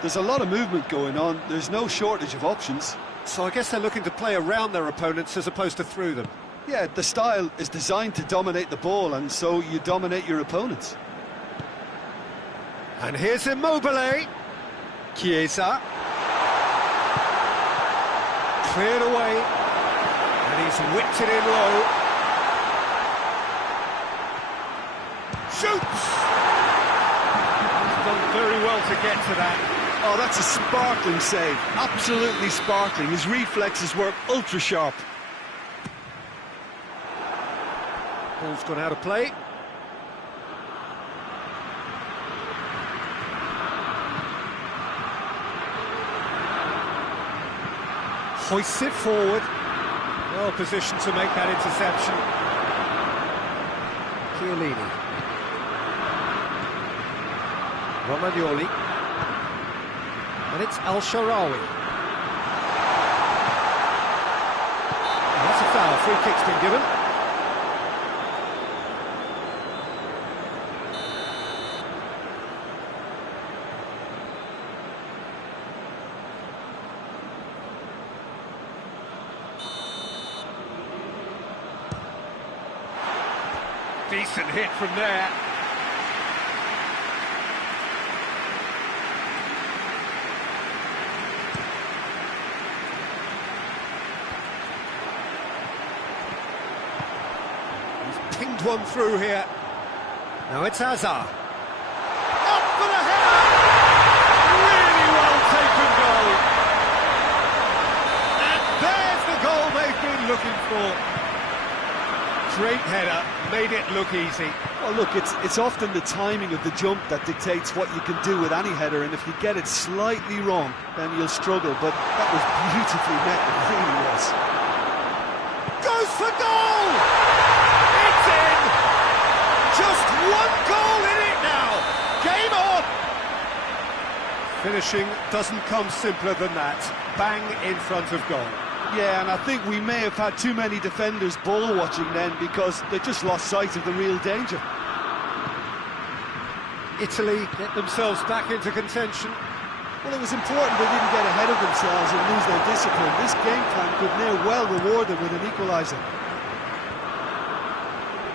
There's a lot of movement going on. There's no shortage of options. So I guess they're looking to play around their opponents as opposed to through them. Yeah, the style is designed to dominate the ball, and so you dominate your opponents. And here's Immobile. Chiesa. Cleared away. And he's whipped it in low. Shoots! He's done very well to get to that. Oh, that's a sparkling save. Absolutely sparkling. His reflexes were ultra sharp. Ball's gone out of play. Hoists it forward. Well positioned to make that interception. Chiellini. Romagnoli. And it's El Shaarawy. That's a foul. Free kick's been given. Decent hit from there. one through here. Now it's Hazard. Up for the header! Really well taken goal. And there's the goal they've been looking for. Great header, made it look easy. Well, look, it's often the timing of the jump that dictates what you can do with any header, and if you get it slightly wrong, then you'll struggle, but that was beautifully met, it really was. Goes for goal! It's in! Just one goal in it now! Game on! Finishing doesn't come simpler than that. Bang in front of goal. Yeah, and I think we may have had too many defenders ball watching then because they just lost sight of the real danger. Italy get themselves back into contention. Well, it was important they didn't get ahead of themselves and lose their discipline. This game plan could now well reward them with an equaliser.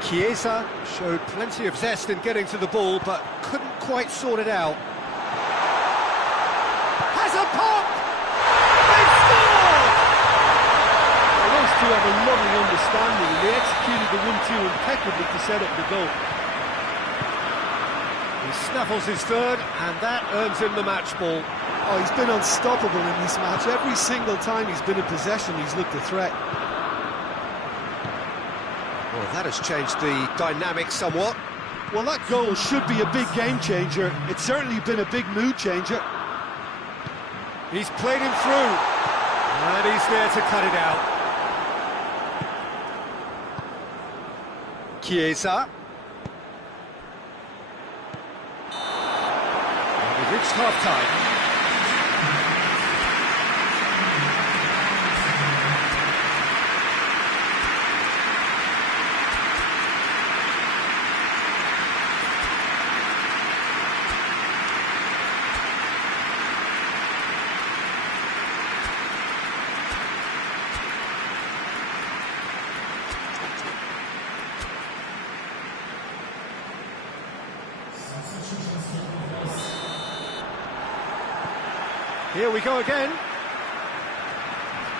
Chiesa showed plenty of zest in getting to the ball, but couldn't quite sort it out. Has a pop! They scored! Well, those two have a lovely understanding, and they executed the 1-2 impeccably to set up the goal. He snaffles his third, and that earns him the match ball. Oh, he's been unstoppable in this match. Every single time he's been in possession, he's looked a threat. Well, that has changed the dynamic somewhat. Well, that goal should be a big game changer. It's certainly been a big mood changer. He's played him through, and he's there to cut it out. Chiesa. We've reached half-time. Here we go again.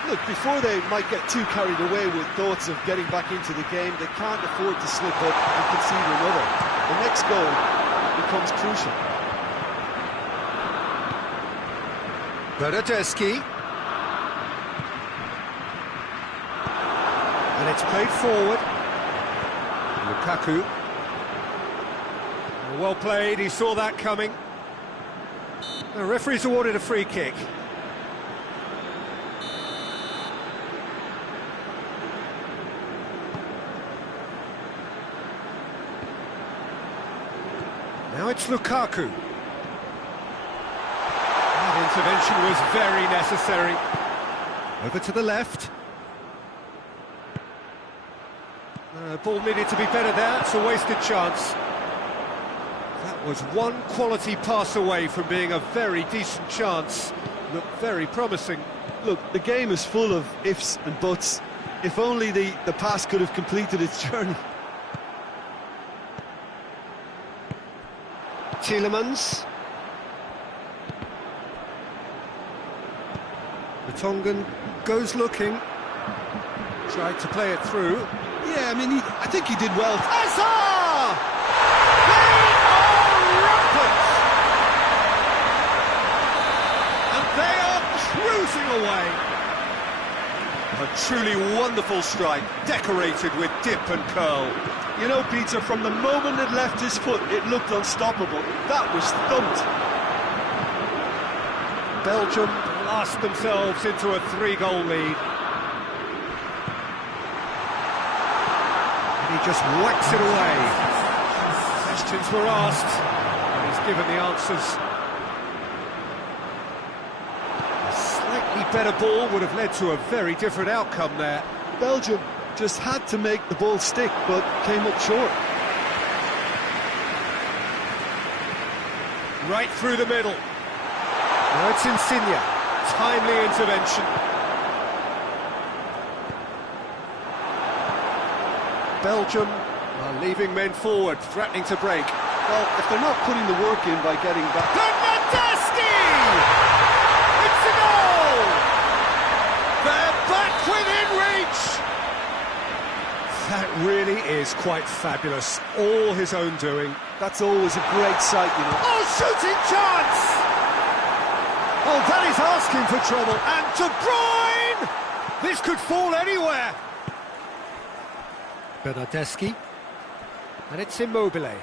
Look, before they might get too carried away with thoughts of getting back into the game, they can't afford to slip up and concede another. The next goal becomes crucial. Bernardeschi. And it's played forward. Lukaku. Well played, he saw that coming. The referee's awarded a free kick. Now it's Lukaku. That intervention was very necessary. Over to the left. Ball needed to be better there, it's a wasted chance. That was one quality pass away from being a very decent chance. Looked very promising. Look, the game is full of ifs and buts. If only the pass could have completed its journey. Tielemans. The Tongan goes looking. Tried to play it through. Yeah, I mean, I think he did well. Hazard! They are rampant! And they are cruising away. A truly wonderful strike, decorated with dip and curl. You know, Peter, from the moment it left his foot, it looked unstoppable. That was thumped. Belgium blast themselves into a 3-goal lead. And he just whacks it away. Questions were asked, and he's given the answers. A slightly better ball would have led to a very different outcome there. Belgium just had to make the ball stick, but came up short. Right through the middle. Now it's Insigne. Timely intervention. Belgium are leaving men forward, threatening to break. Well, if they're not putting the work in by getting back... Bernardeschi! It's a goal! They're back within reach! That really is quite fabulous. All his own doing. That's always a great sight, you know. Oh, shooting chance! Oh, that is asking for trouble. And De Bruyne! This could fall anywhere. Bernardeschi. And it's Immobile.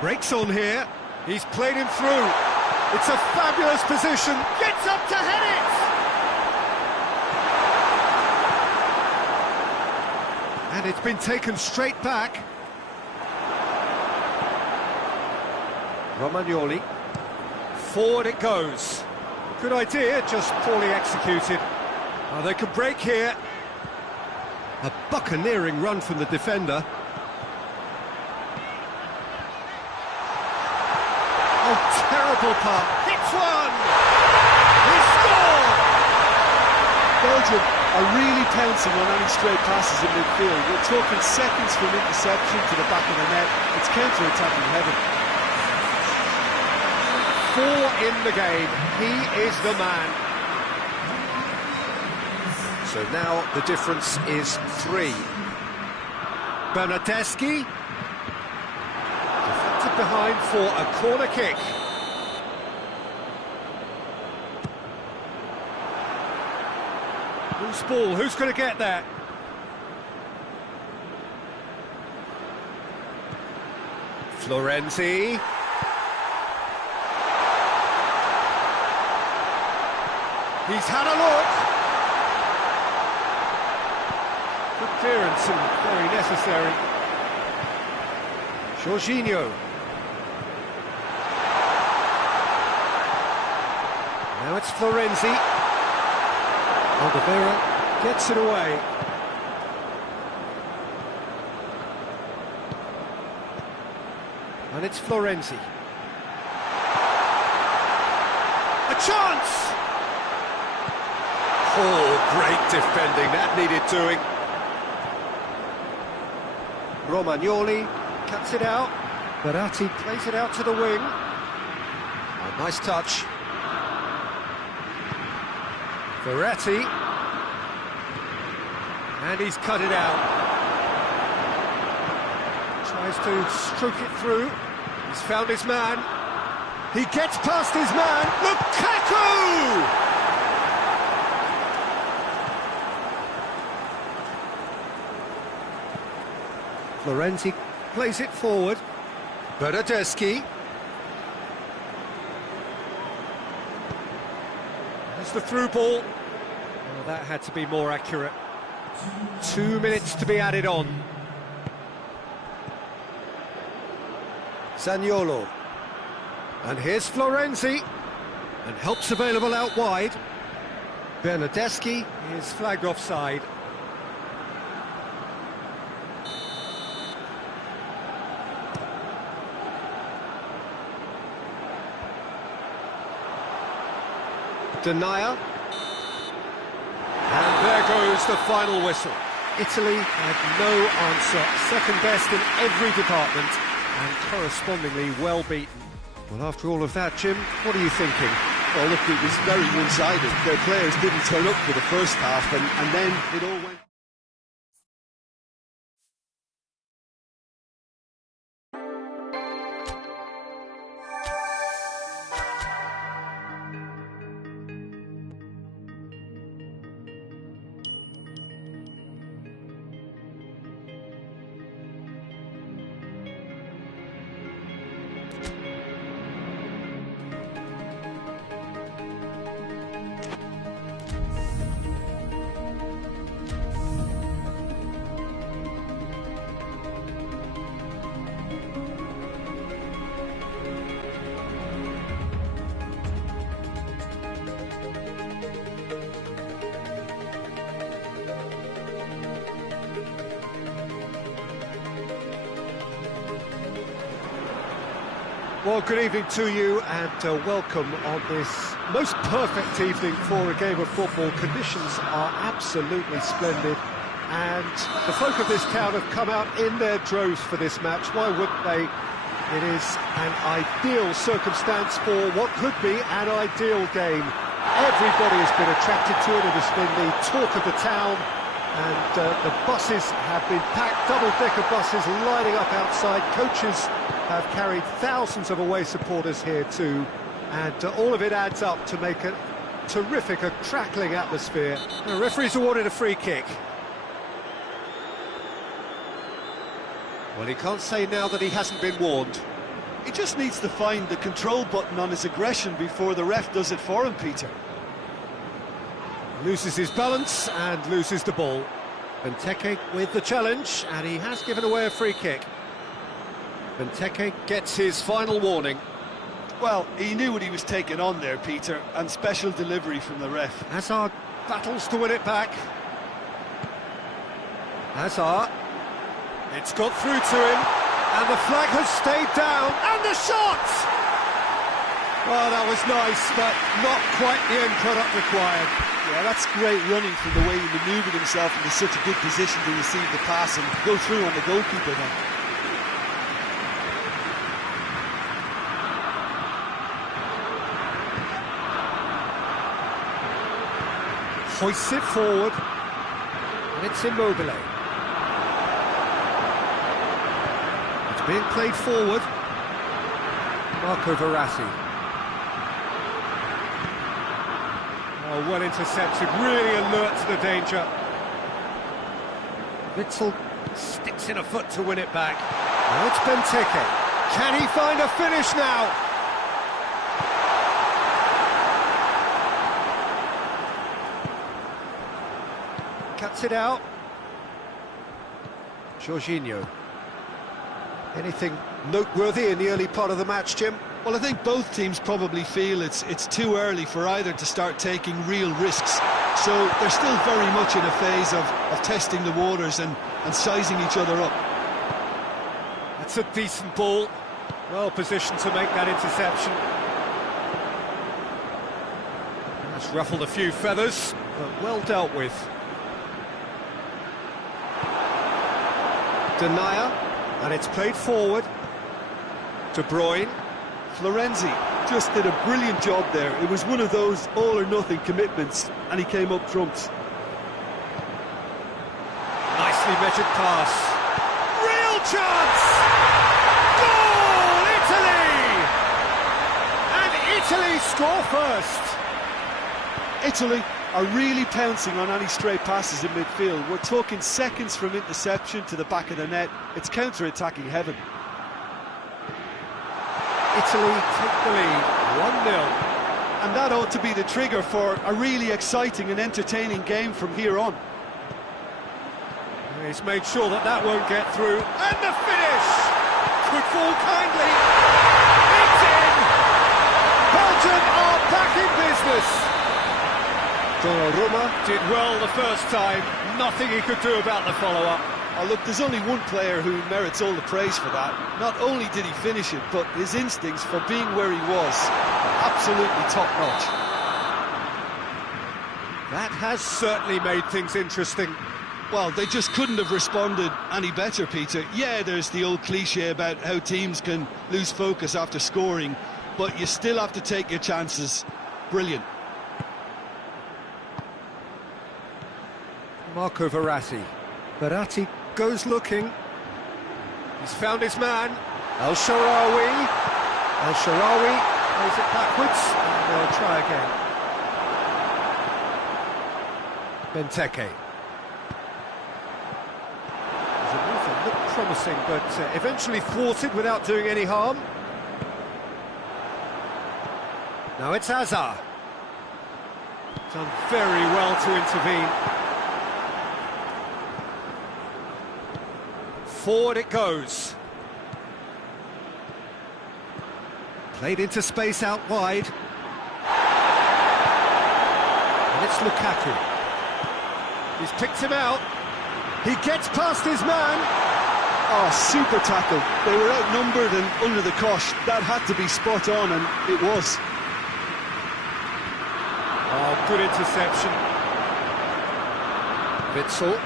Breaks on here. He's played him through. It's a fabulous position. Gets up to head it! And it's been taken straight back. Romagnoli. Forward it goes. Good idea, just poorly executed. Oh, they could break here. A buccaneering run from the defender. Oh, terrible part. Hits one! He scored! Belgium are really pouncing on any stray passes in midfield. We're talking seconds from interception to the back of the net. It's counter-attacking heaven. 4 in the game. He is the man. So now the difference is 3. Bernardeschi. Deflected behind for a corner kick. Loose ball, who's going to get that? Florenzi. He's had a look. Good clearance and very necessary. Jorginho. Now it's Florenzi. Alderweireld gets it away. And it's Florenzi. A chance! Oh, great defending, that needed doing. Romagnoli cuts it out. Verratti plays it out to the wing. Oh, nice touch. Verratti. And he's cut it out. Tries to stroke it through. He's found his man. He gets past his man. Lukaku! Florenzi plays it forward. Bernardeschi. There's the through ball. Oh, that had to be more accurate. 2 minutes to be added on. Zaniolo. And here's Florenzi. And help's available out wide. Bernardeschi is flagged offside. Denier. And there goes the final whistle. Italy had no answer. Second best in every department and correspondingly well beaten. Well, after all of that, Jim, what are you thinking? Well, look, it was very one-sided. Their players didn't turn up for the first half, and then it all went... Well, good evening to you and welcome on this most perfect evening for a game of football. Conditions are absolutely splendid and the folk of this town have come out in their droves for this match. Why wouldn't they? It is an ideal circumstance for what could be an ideal game. Everybody has been attracted to it. It has been the talk of the town, and the buses have been packed, double-decker buses lining up outside. Coaches have carried thousands of away supporters here too, and all of it adds up to make a terrific, a crackling atmosphere. The referee's awarded a free kick. Well, he can't say now that he hasn't been warned. He just needs to find the control button on his aggression before the ref does it for him, Peter. Loses his balance and loses the ball. Benteke with the challenge, and he has given away a free kick. Benteke gets his final warning. Well, he knew what he was taking on there, Peter, and special delivery from the ref. Hazard battles to win it back. Hazard. It's got through to him, and the flag has stayed down, and the shot! Well, that was nice, but not quite the end product required. Yeah, that's great running from the way he manoeuvred himself into such a good position to receive the pass and go through on the goalkeeper then. Hoists it forward, and it's Immobile. It's being played forward. Marco Verratti. Oh, well intercepted, really alert to the danger. Witzel sticks in a foot to win it back. Now it's Benteke. Can he find a finish now? Cuts it out. Jorginho. Anything noteworthy in the early part of the match, Jim? Well, I think both teams probably feel it's too early for either to start taking real risks. So they're still very much in a phase of testing the waters and sizing each other up. That's a decent ball. Well positioned to make that interception. That's ruffled a few feathers, but well dealt with. Denier, and it's played forward. De Bruyne. Florenzi just did a brilliant job there. It was one of those all-or-nothing commitments, and he came up trumps. Nicely measured pass. Real chance! Goal, Italy! And Italy score first. Italy are really pouncing on any stray passes in midfield. We're talking seconds from interception to the back of the net. It's counter-attacking heaven. Italy take the lead, 1-0. And that ought to be the trigger for a really exciting and entertaining game from here on. He's made sure that won't get through. And the finish! Could fall kindly. It's in! Belgium are back in business. Donnarumma did well the first time. Nothing he could do about the follow-up. Oh, look, there's only one player who merits all the praise for that. Not only did he finish it, but his instincts for being where he was, absolutely top-notch. That has certainly made things interesting. Well, they just couldn't have responded any better, Peter. Yeah, there's the old cliche about how teams can lose focus after scoring, but you still have to take your chances. Brilliant. Marco Verratti. Verratti goes looking. He's found his man. El Shaarawy. El Shaarawy plays it backwards, and they'll try again. Benteke. There's a move that looked promising, but eventually thwarted without doing any harm. Now it's Hazard. Done very well to intervene. Forward it goes. Played into space out wide. And it's Lukaku. He's picked him out. He gets past his man. Oh, super tackle. They were outnumbered and under the cosh. That had to be spot on, and it was. Oh, good interception. Witzel.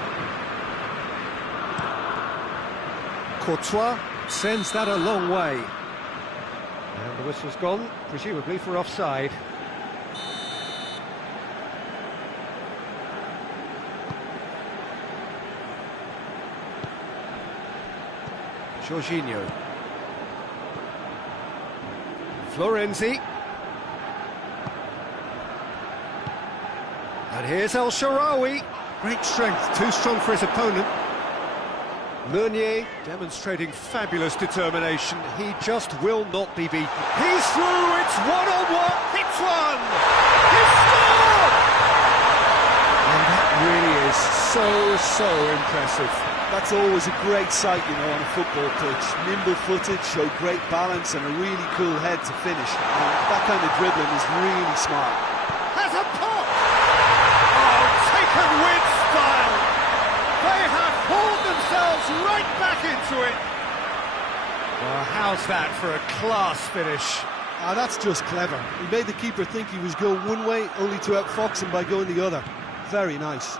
Courtois sends that a long way. And the whistle's gone, presumably for offside. Jorginho. Florenzi. And here's El Shaarawy. Great strength, too strong for his opponent. Meunier demonstrating fabulous determination. He just will not be beaten. He's through, it's one-on-one, hits one! He's scored! And that really is so impressive. That's always a great sight, you know, on a football pitch. Nimble-footed, show great balance and a really cool head to finish. And that kind of dribbling is really smart. Has a pop! Oh, taken with style! They have pulled themselves right back into it! Well, how's that for a class finish? Ah, that's just clever. He made the keeper think he was going one way, only to outfox him by going the other. Very nice.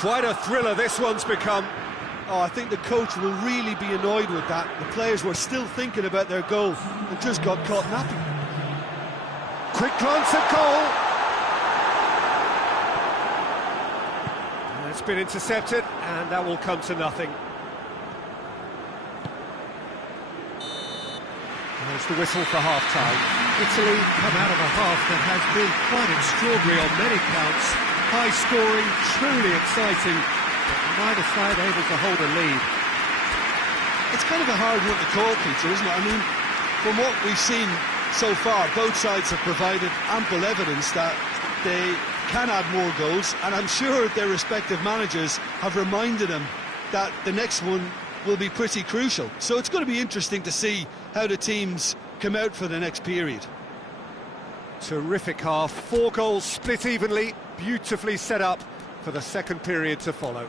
Quite a thriller this one's become. Oh, I think the coach will really be annoyed with that. The players were still thinking about their goal and just got caught napping. Quick glance at goal. It's been intercepted, and that will come to nothing. There's the whistle for half-time. Italy come out of a half that has been quite extraordinary on many counts. High-scoring, truly exciting, but neither side able to hold a lead. It's kind of a hard one to call, Peter, isn't it? I mean, from what we've seen so far, both sides have provided ample evidence that they can add more goals, and I'm sure their respective managers have reminded them that the next one will be pretty crucial. So it's going to be interesting to see how the teams come out for the next period. Terrific half, 4 goals split evenly, beautifully set up for the second period to follow.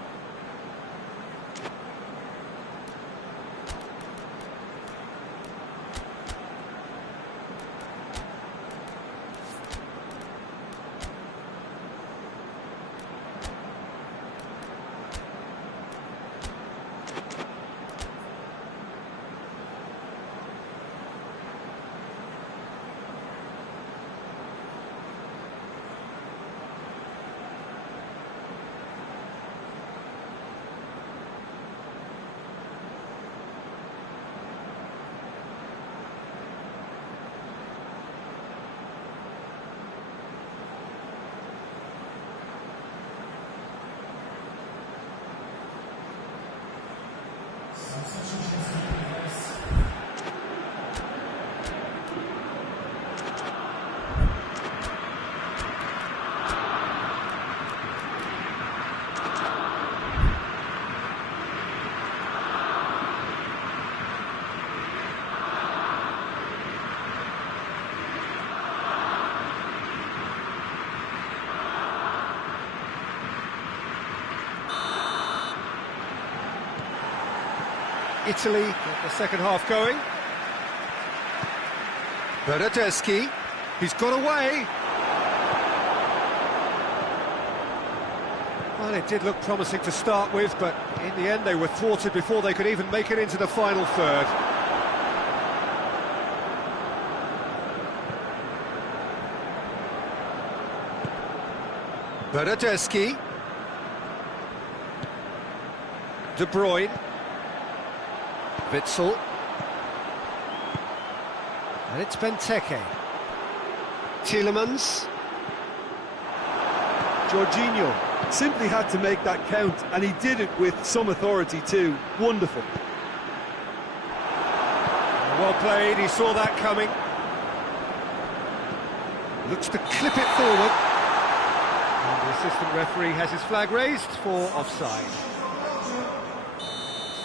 Italy get the second half going. Bernardeschi, he's got away. Well, it did look promising to start with, but in the end they were thwarted before they could even make it into the final third. Bernardeschi. De Bruyne. Witsel. And it's Benteke. Tielemans. Jorginho simply had to make that count, and he did it with some authority too. Wonderful. Well played, he saw that coming. Looks to clip it forward. And the assistant referee has his flag raised for offside.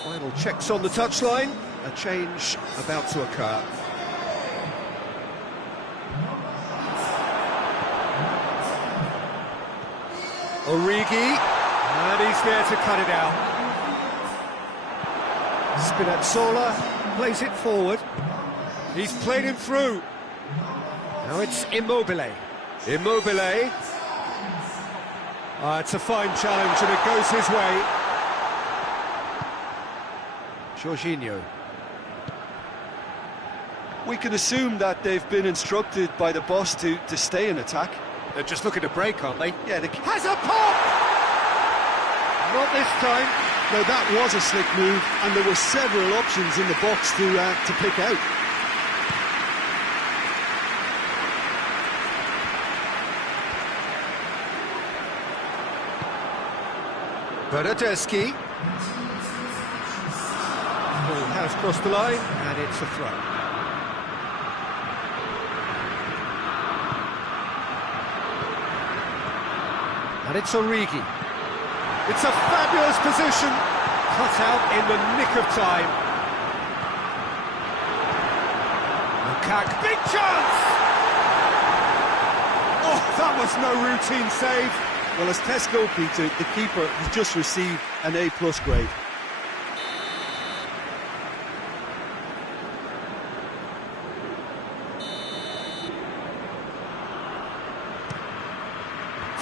Final checks on the touchline. A change about to occur. Origi, and he's there to cut it out. Spinazzola plays it forward. He's played him through. Now it's Immobile. Immobile. It's a fine challenge and it goes his way. Jorginho. We can assume that they've been instructed by the boss to stay in attack. They're just looking to break, aren't they? Yeah, Has a pop! Not this time. Now that was a slick move, and there were several options in the box to pick out. Bernardeschi. Ball has crossed the line, and it's a throw. And it's Origi. It's a fabulous position, cut out in the nick of time. Lukaku, big chance! Oh, that was no routine save. Well, as tests go, Peter, the keeper has just received an A+ grade.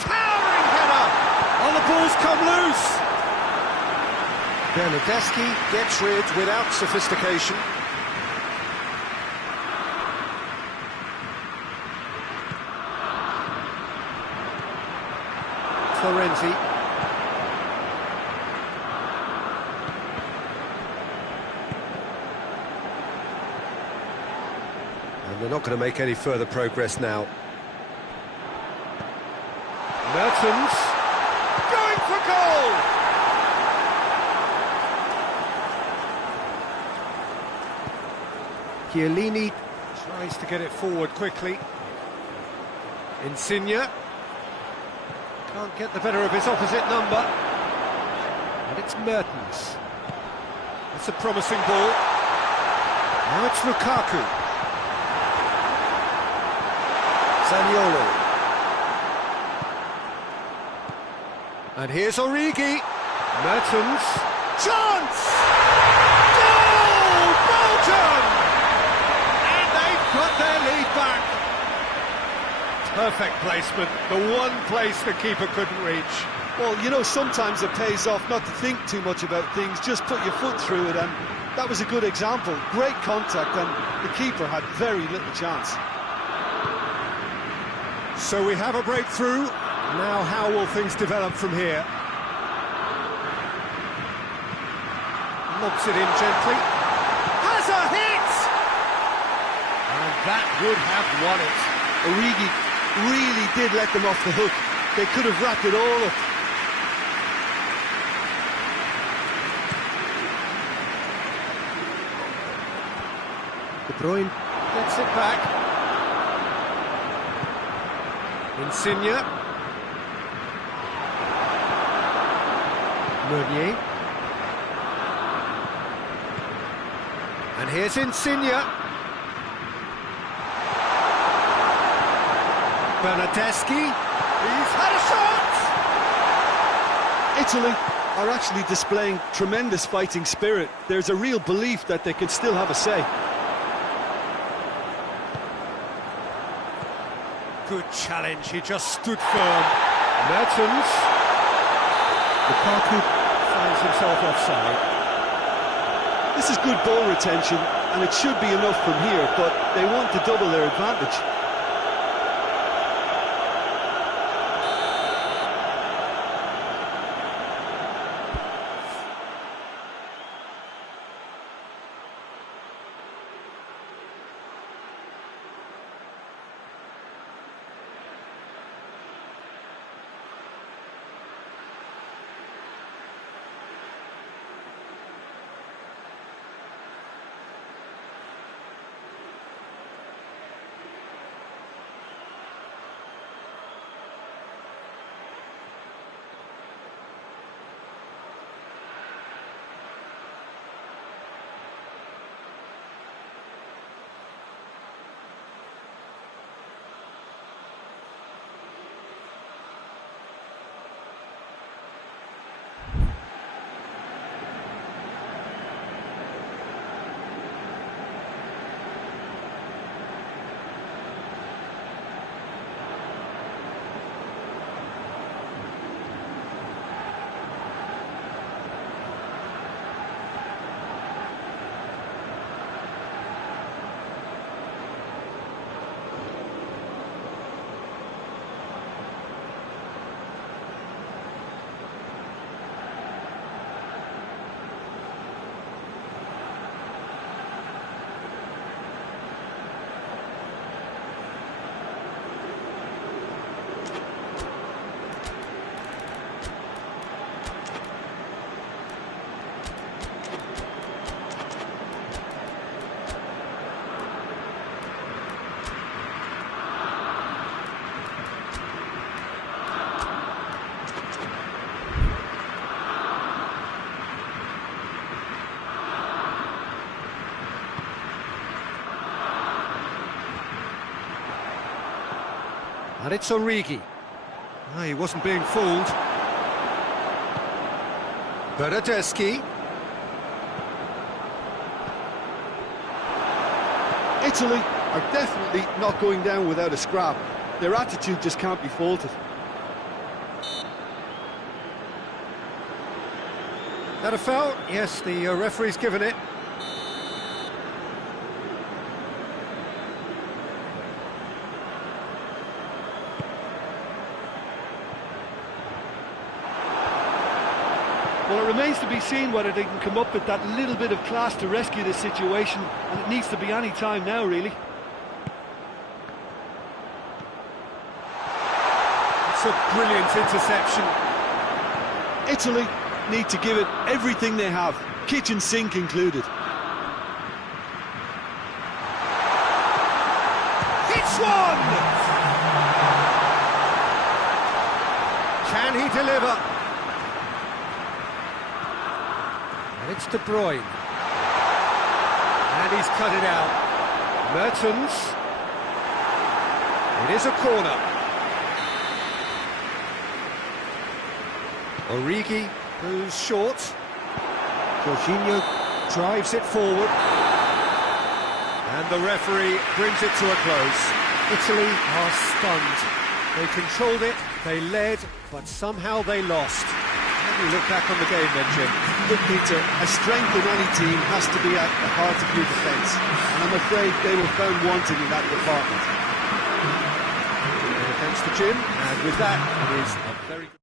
Towering header! Oh, the ball's come loose! Bernardeschi gets rid without sophistication. Florenzi. And they're not going to make any further progress now. Mertens going for goal! Chiellini tries to get it forward quickly. Insigne can't get the better of his opposite number. And it's Mertens. It's a promising ball. Now it's Lukaku. Zaniolo. And here's Origi. Mertens. Chance! Goal! Belgium! And they've got their lead back. Perfect placement, the one place the keeper couldn't reach. Well, you know, sometimes it pays off not to think too much about things, just put your foot through it, and that was a good example. Great contact, and the keeper had very little chance. So we have a breakthrough. Now how will things develop from here? Lobs it in gently. Has a hit! And that would have won it. Origi really did let them off the hook. They could have wrapped it all up. De Bruyne gets it back. Insigne. Meunier. And here's Insigne. Bernardeschi, he's had a shot! Italy are actually displaying tremendous fighting spirit. There's a real belief that they can still have a say. Good challenge, he just stood firm. Mertens. Lukaku finds himself offside. This is good ball retention, and it should be enough from here, but they want to double their advantage. And it's Origi. Oh, he wasn't being fooled. Bernardeschi. Italy are definitely not going down without a scrap. Their attitude just can't be faulted. That a foul? Yes, the referee's given it. Well, it remains to be seen whether they can come up with that little bit of class to rescue this situation, and it needs to be any time now, really. It's a brilliant interception. Italy need to give it everything they have, kitchen sink included. It's one! Can he deliver? And it's De Bruyne. And he's cut it out. Mertens. It is a corner. Origi, who's short. Jorginho drives it forward. And the referee brings it to a close. Italy are stunned. They controlled it, they led, but somehow they lost. How do you look back on the game then, Jim? Look, Peter, a strength in any team has to be at the heart of your defence, and I'm afraid they were found wanting in that department. Thanks to Jim, and with that, it is a very good...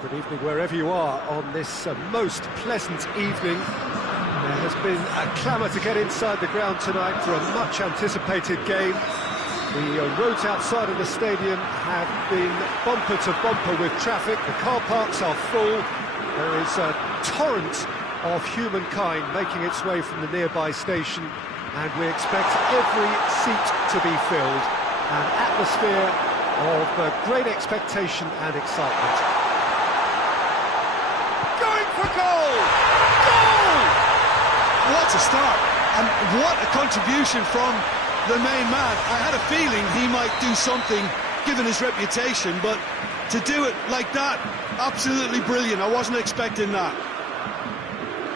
Good evening wherever you are on this most pleasant evening. There has been a clamour to get inside the ground tonight for a much anticipated game. The roads outside of the stadium have been bumper to bumper with traffic. The car parks are full. There is torrent of humankind making its way from the nearby station, and we expect every seat to be filled. An atmosphere of great expectation and excitement. Going for goal! Goal! What a start, and what a contribution from the main man. I had a feeling he might do something given his reputation, but to do it like that, absolutely brilliant. I wasn't expecting that.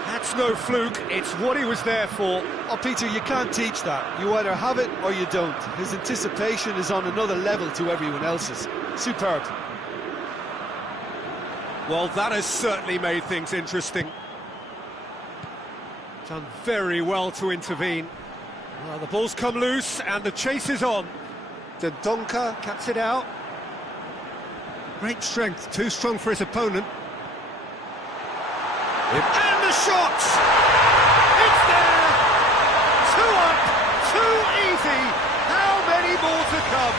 That's no fluke, it's what he was there for. Oh, Peter, you can't teach that. You either have it or you don't. His anticipation is on another level to everyone else's. Superb. Well, that has certainly made things interesting. Done very well to intervene. Well, the ball's come loose and the chase is on. Donka cuts it out. Great strength, too strong for his opponent. And the shot! It's there! 2 up, too easy. How many more to come?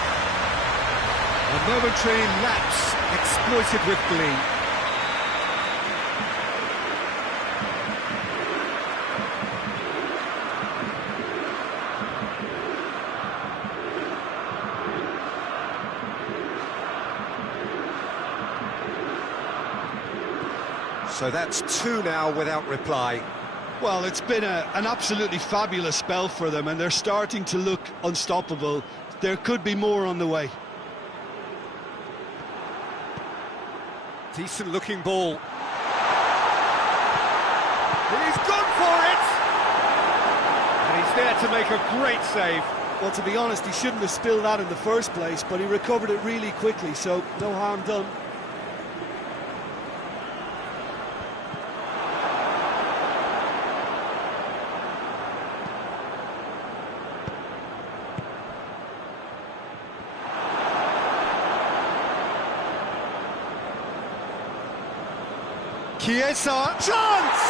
A momentary lapse exploited with glee. So that's 2 now without reply. Well, it's been an absolutely fabulous spell for them, and they're starting to look unstoppable. There could be more on the way. Decent looking ball. He's gone for it! And he's there to make a great save. Well, to be honest, he shouldn't have spilled that in the first place, but he recovered it really quickly, so no harm done. Chiesa, chance!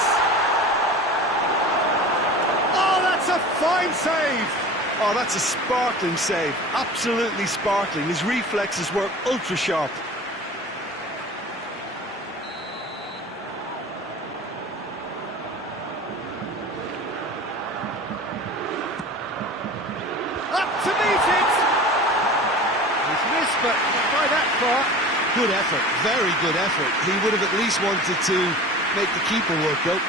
Oh, that's a fine save! Oh, that's a sparkling save, absolutely sparkling. His reflexes were ultra sharp. Up to meet it! He's missed, but not by that far. Good effort, very good effort. He would have at least wanted to make the keeper work, though.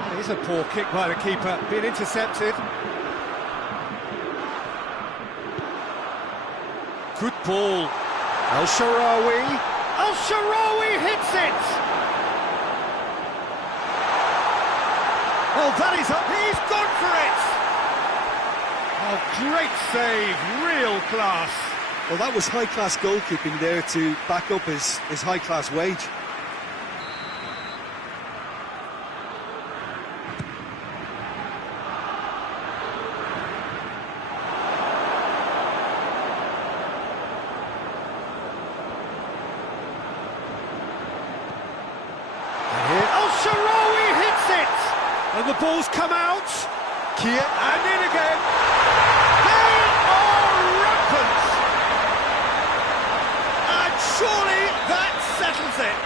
That is a poor kick by the keeper, being intercepted. Good ball. El-Shaarawy. El-Shaarawy hits it! Oh, that is up. He's gone for it! Oh, great save. Real class. Well, that was high-class goalkeeping there to back up his high-class wage. El-Shaarawy hits it! And the ball's come out. And in again. They are rampant! And surely that settles it.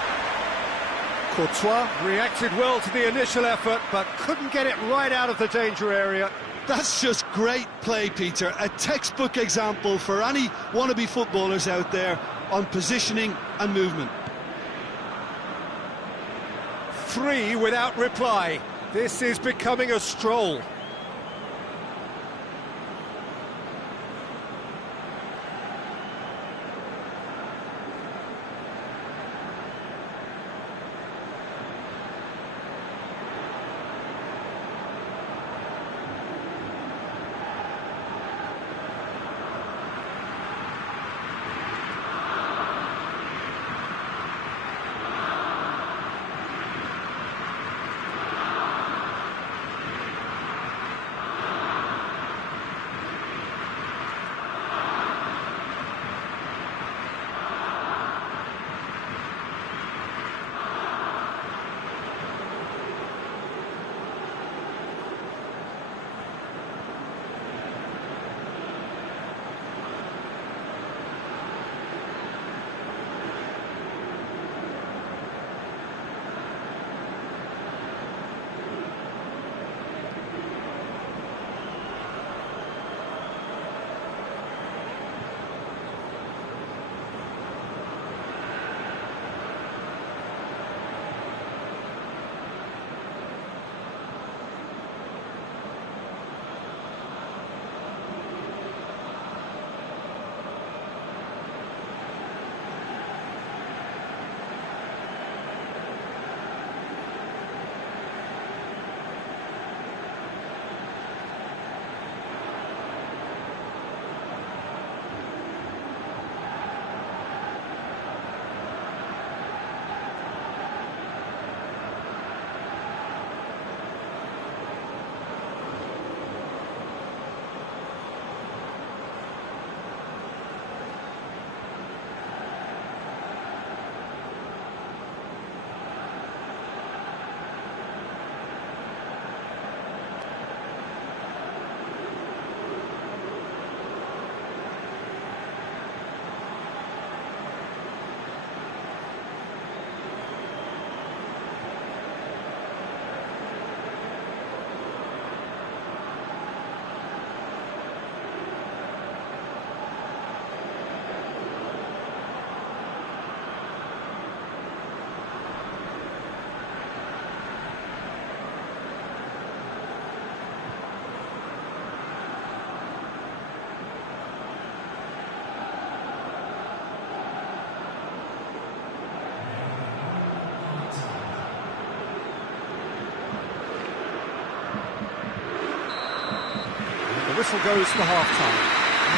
Courtois reacted well to the initial effort, but couldn't get it right out of the danger area. That's just great play, Peter. A textbook example for any wannabe footballers out there on positioning and movement. 3 without reply. This is becoming a stroll. The whistle goes for half-time.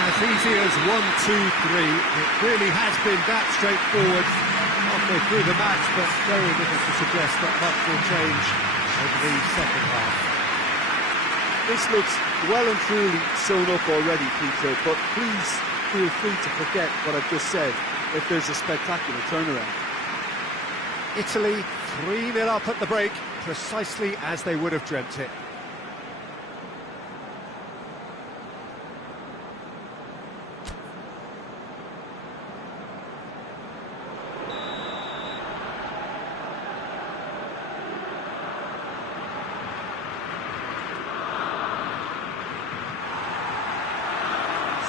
As easy as 1, 2, 3. It really has been that straightforward halfway through the match, but very little to suggest that much will change over the second half. This looks well and truly sewn up already, Peter, but please feel free to forget what I've just said if there's a spectacular turnaround. Italy 3-0 up at the break, precisely as they would have dreamt it.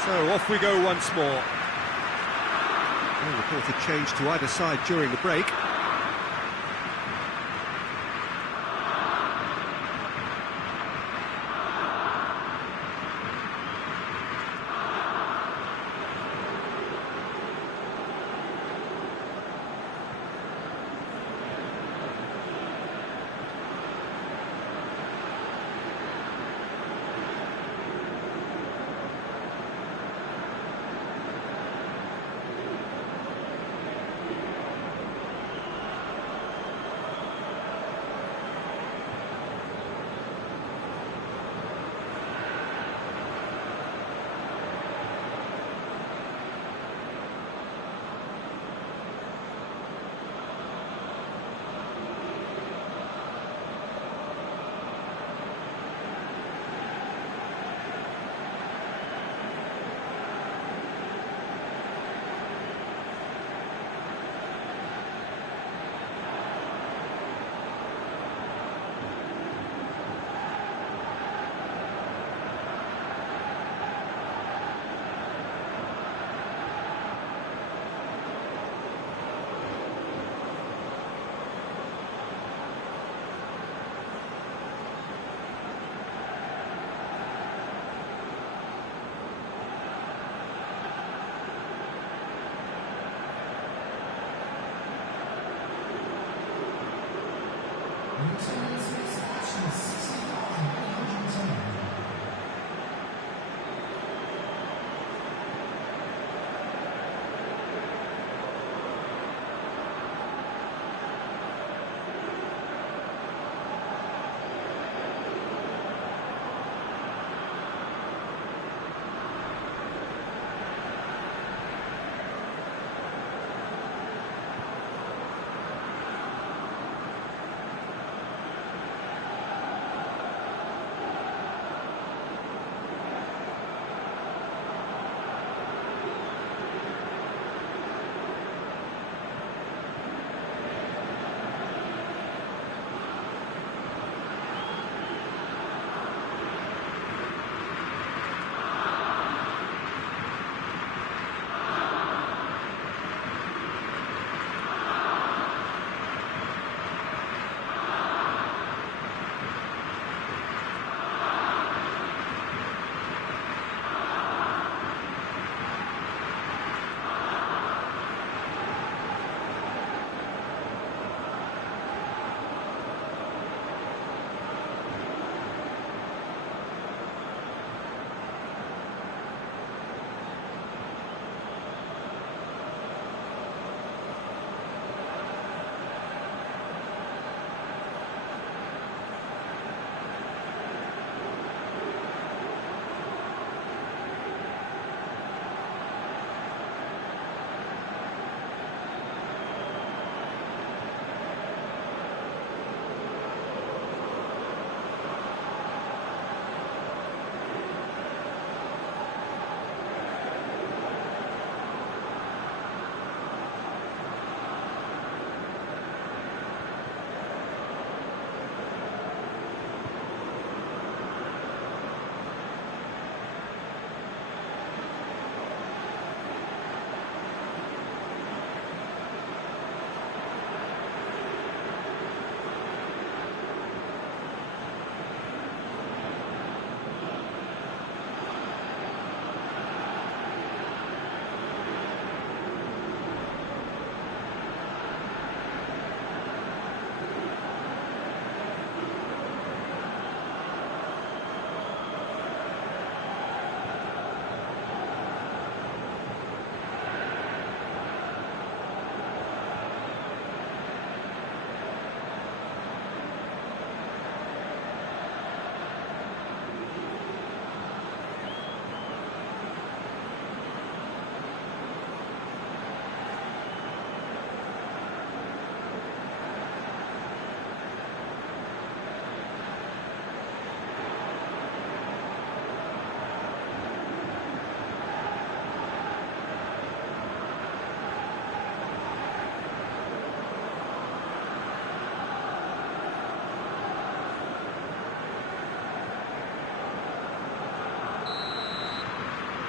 So off we go once more. No reported change to either side during the break.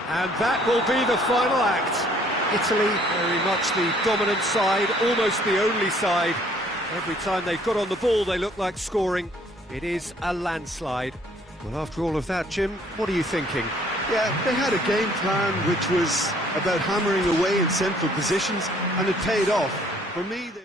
And that will be the final act. Italy, very much the dominant side, almost the only side. Every time they've got on the ball, they look like scoring. It is a landslide. Well, after all of that, Jim, what are you thinking? Yeah, they had a game plan which was about hammering away in central positions, and it paid off. For me, they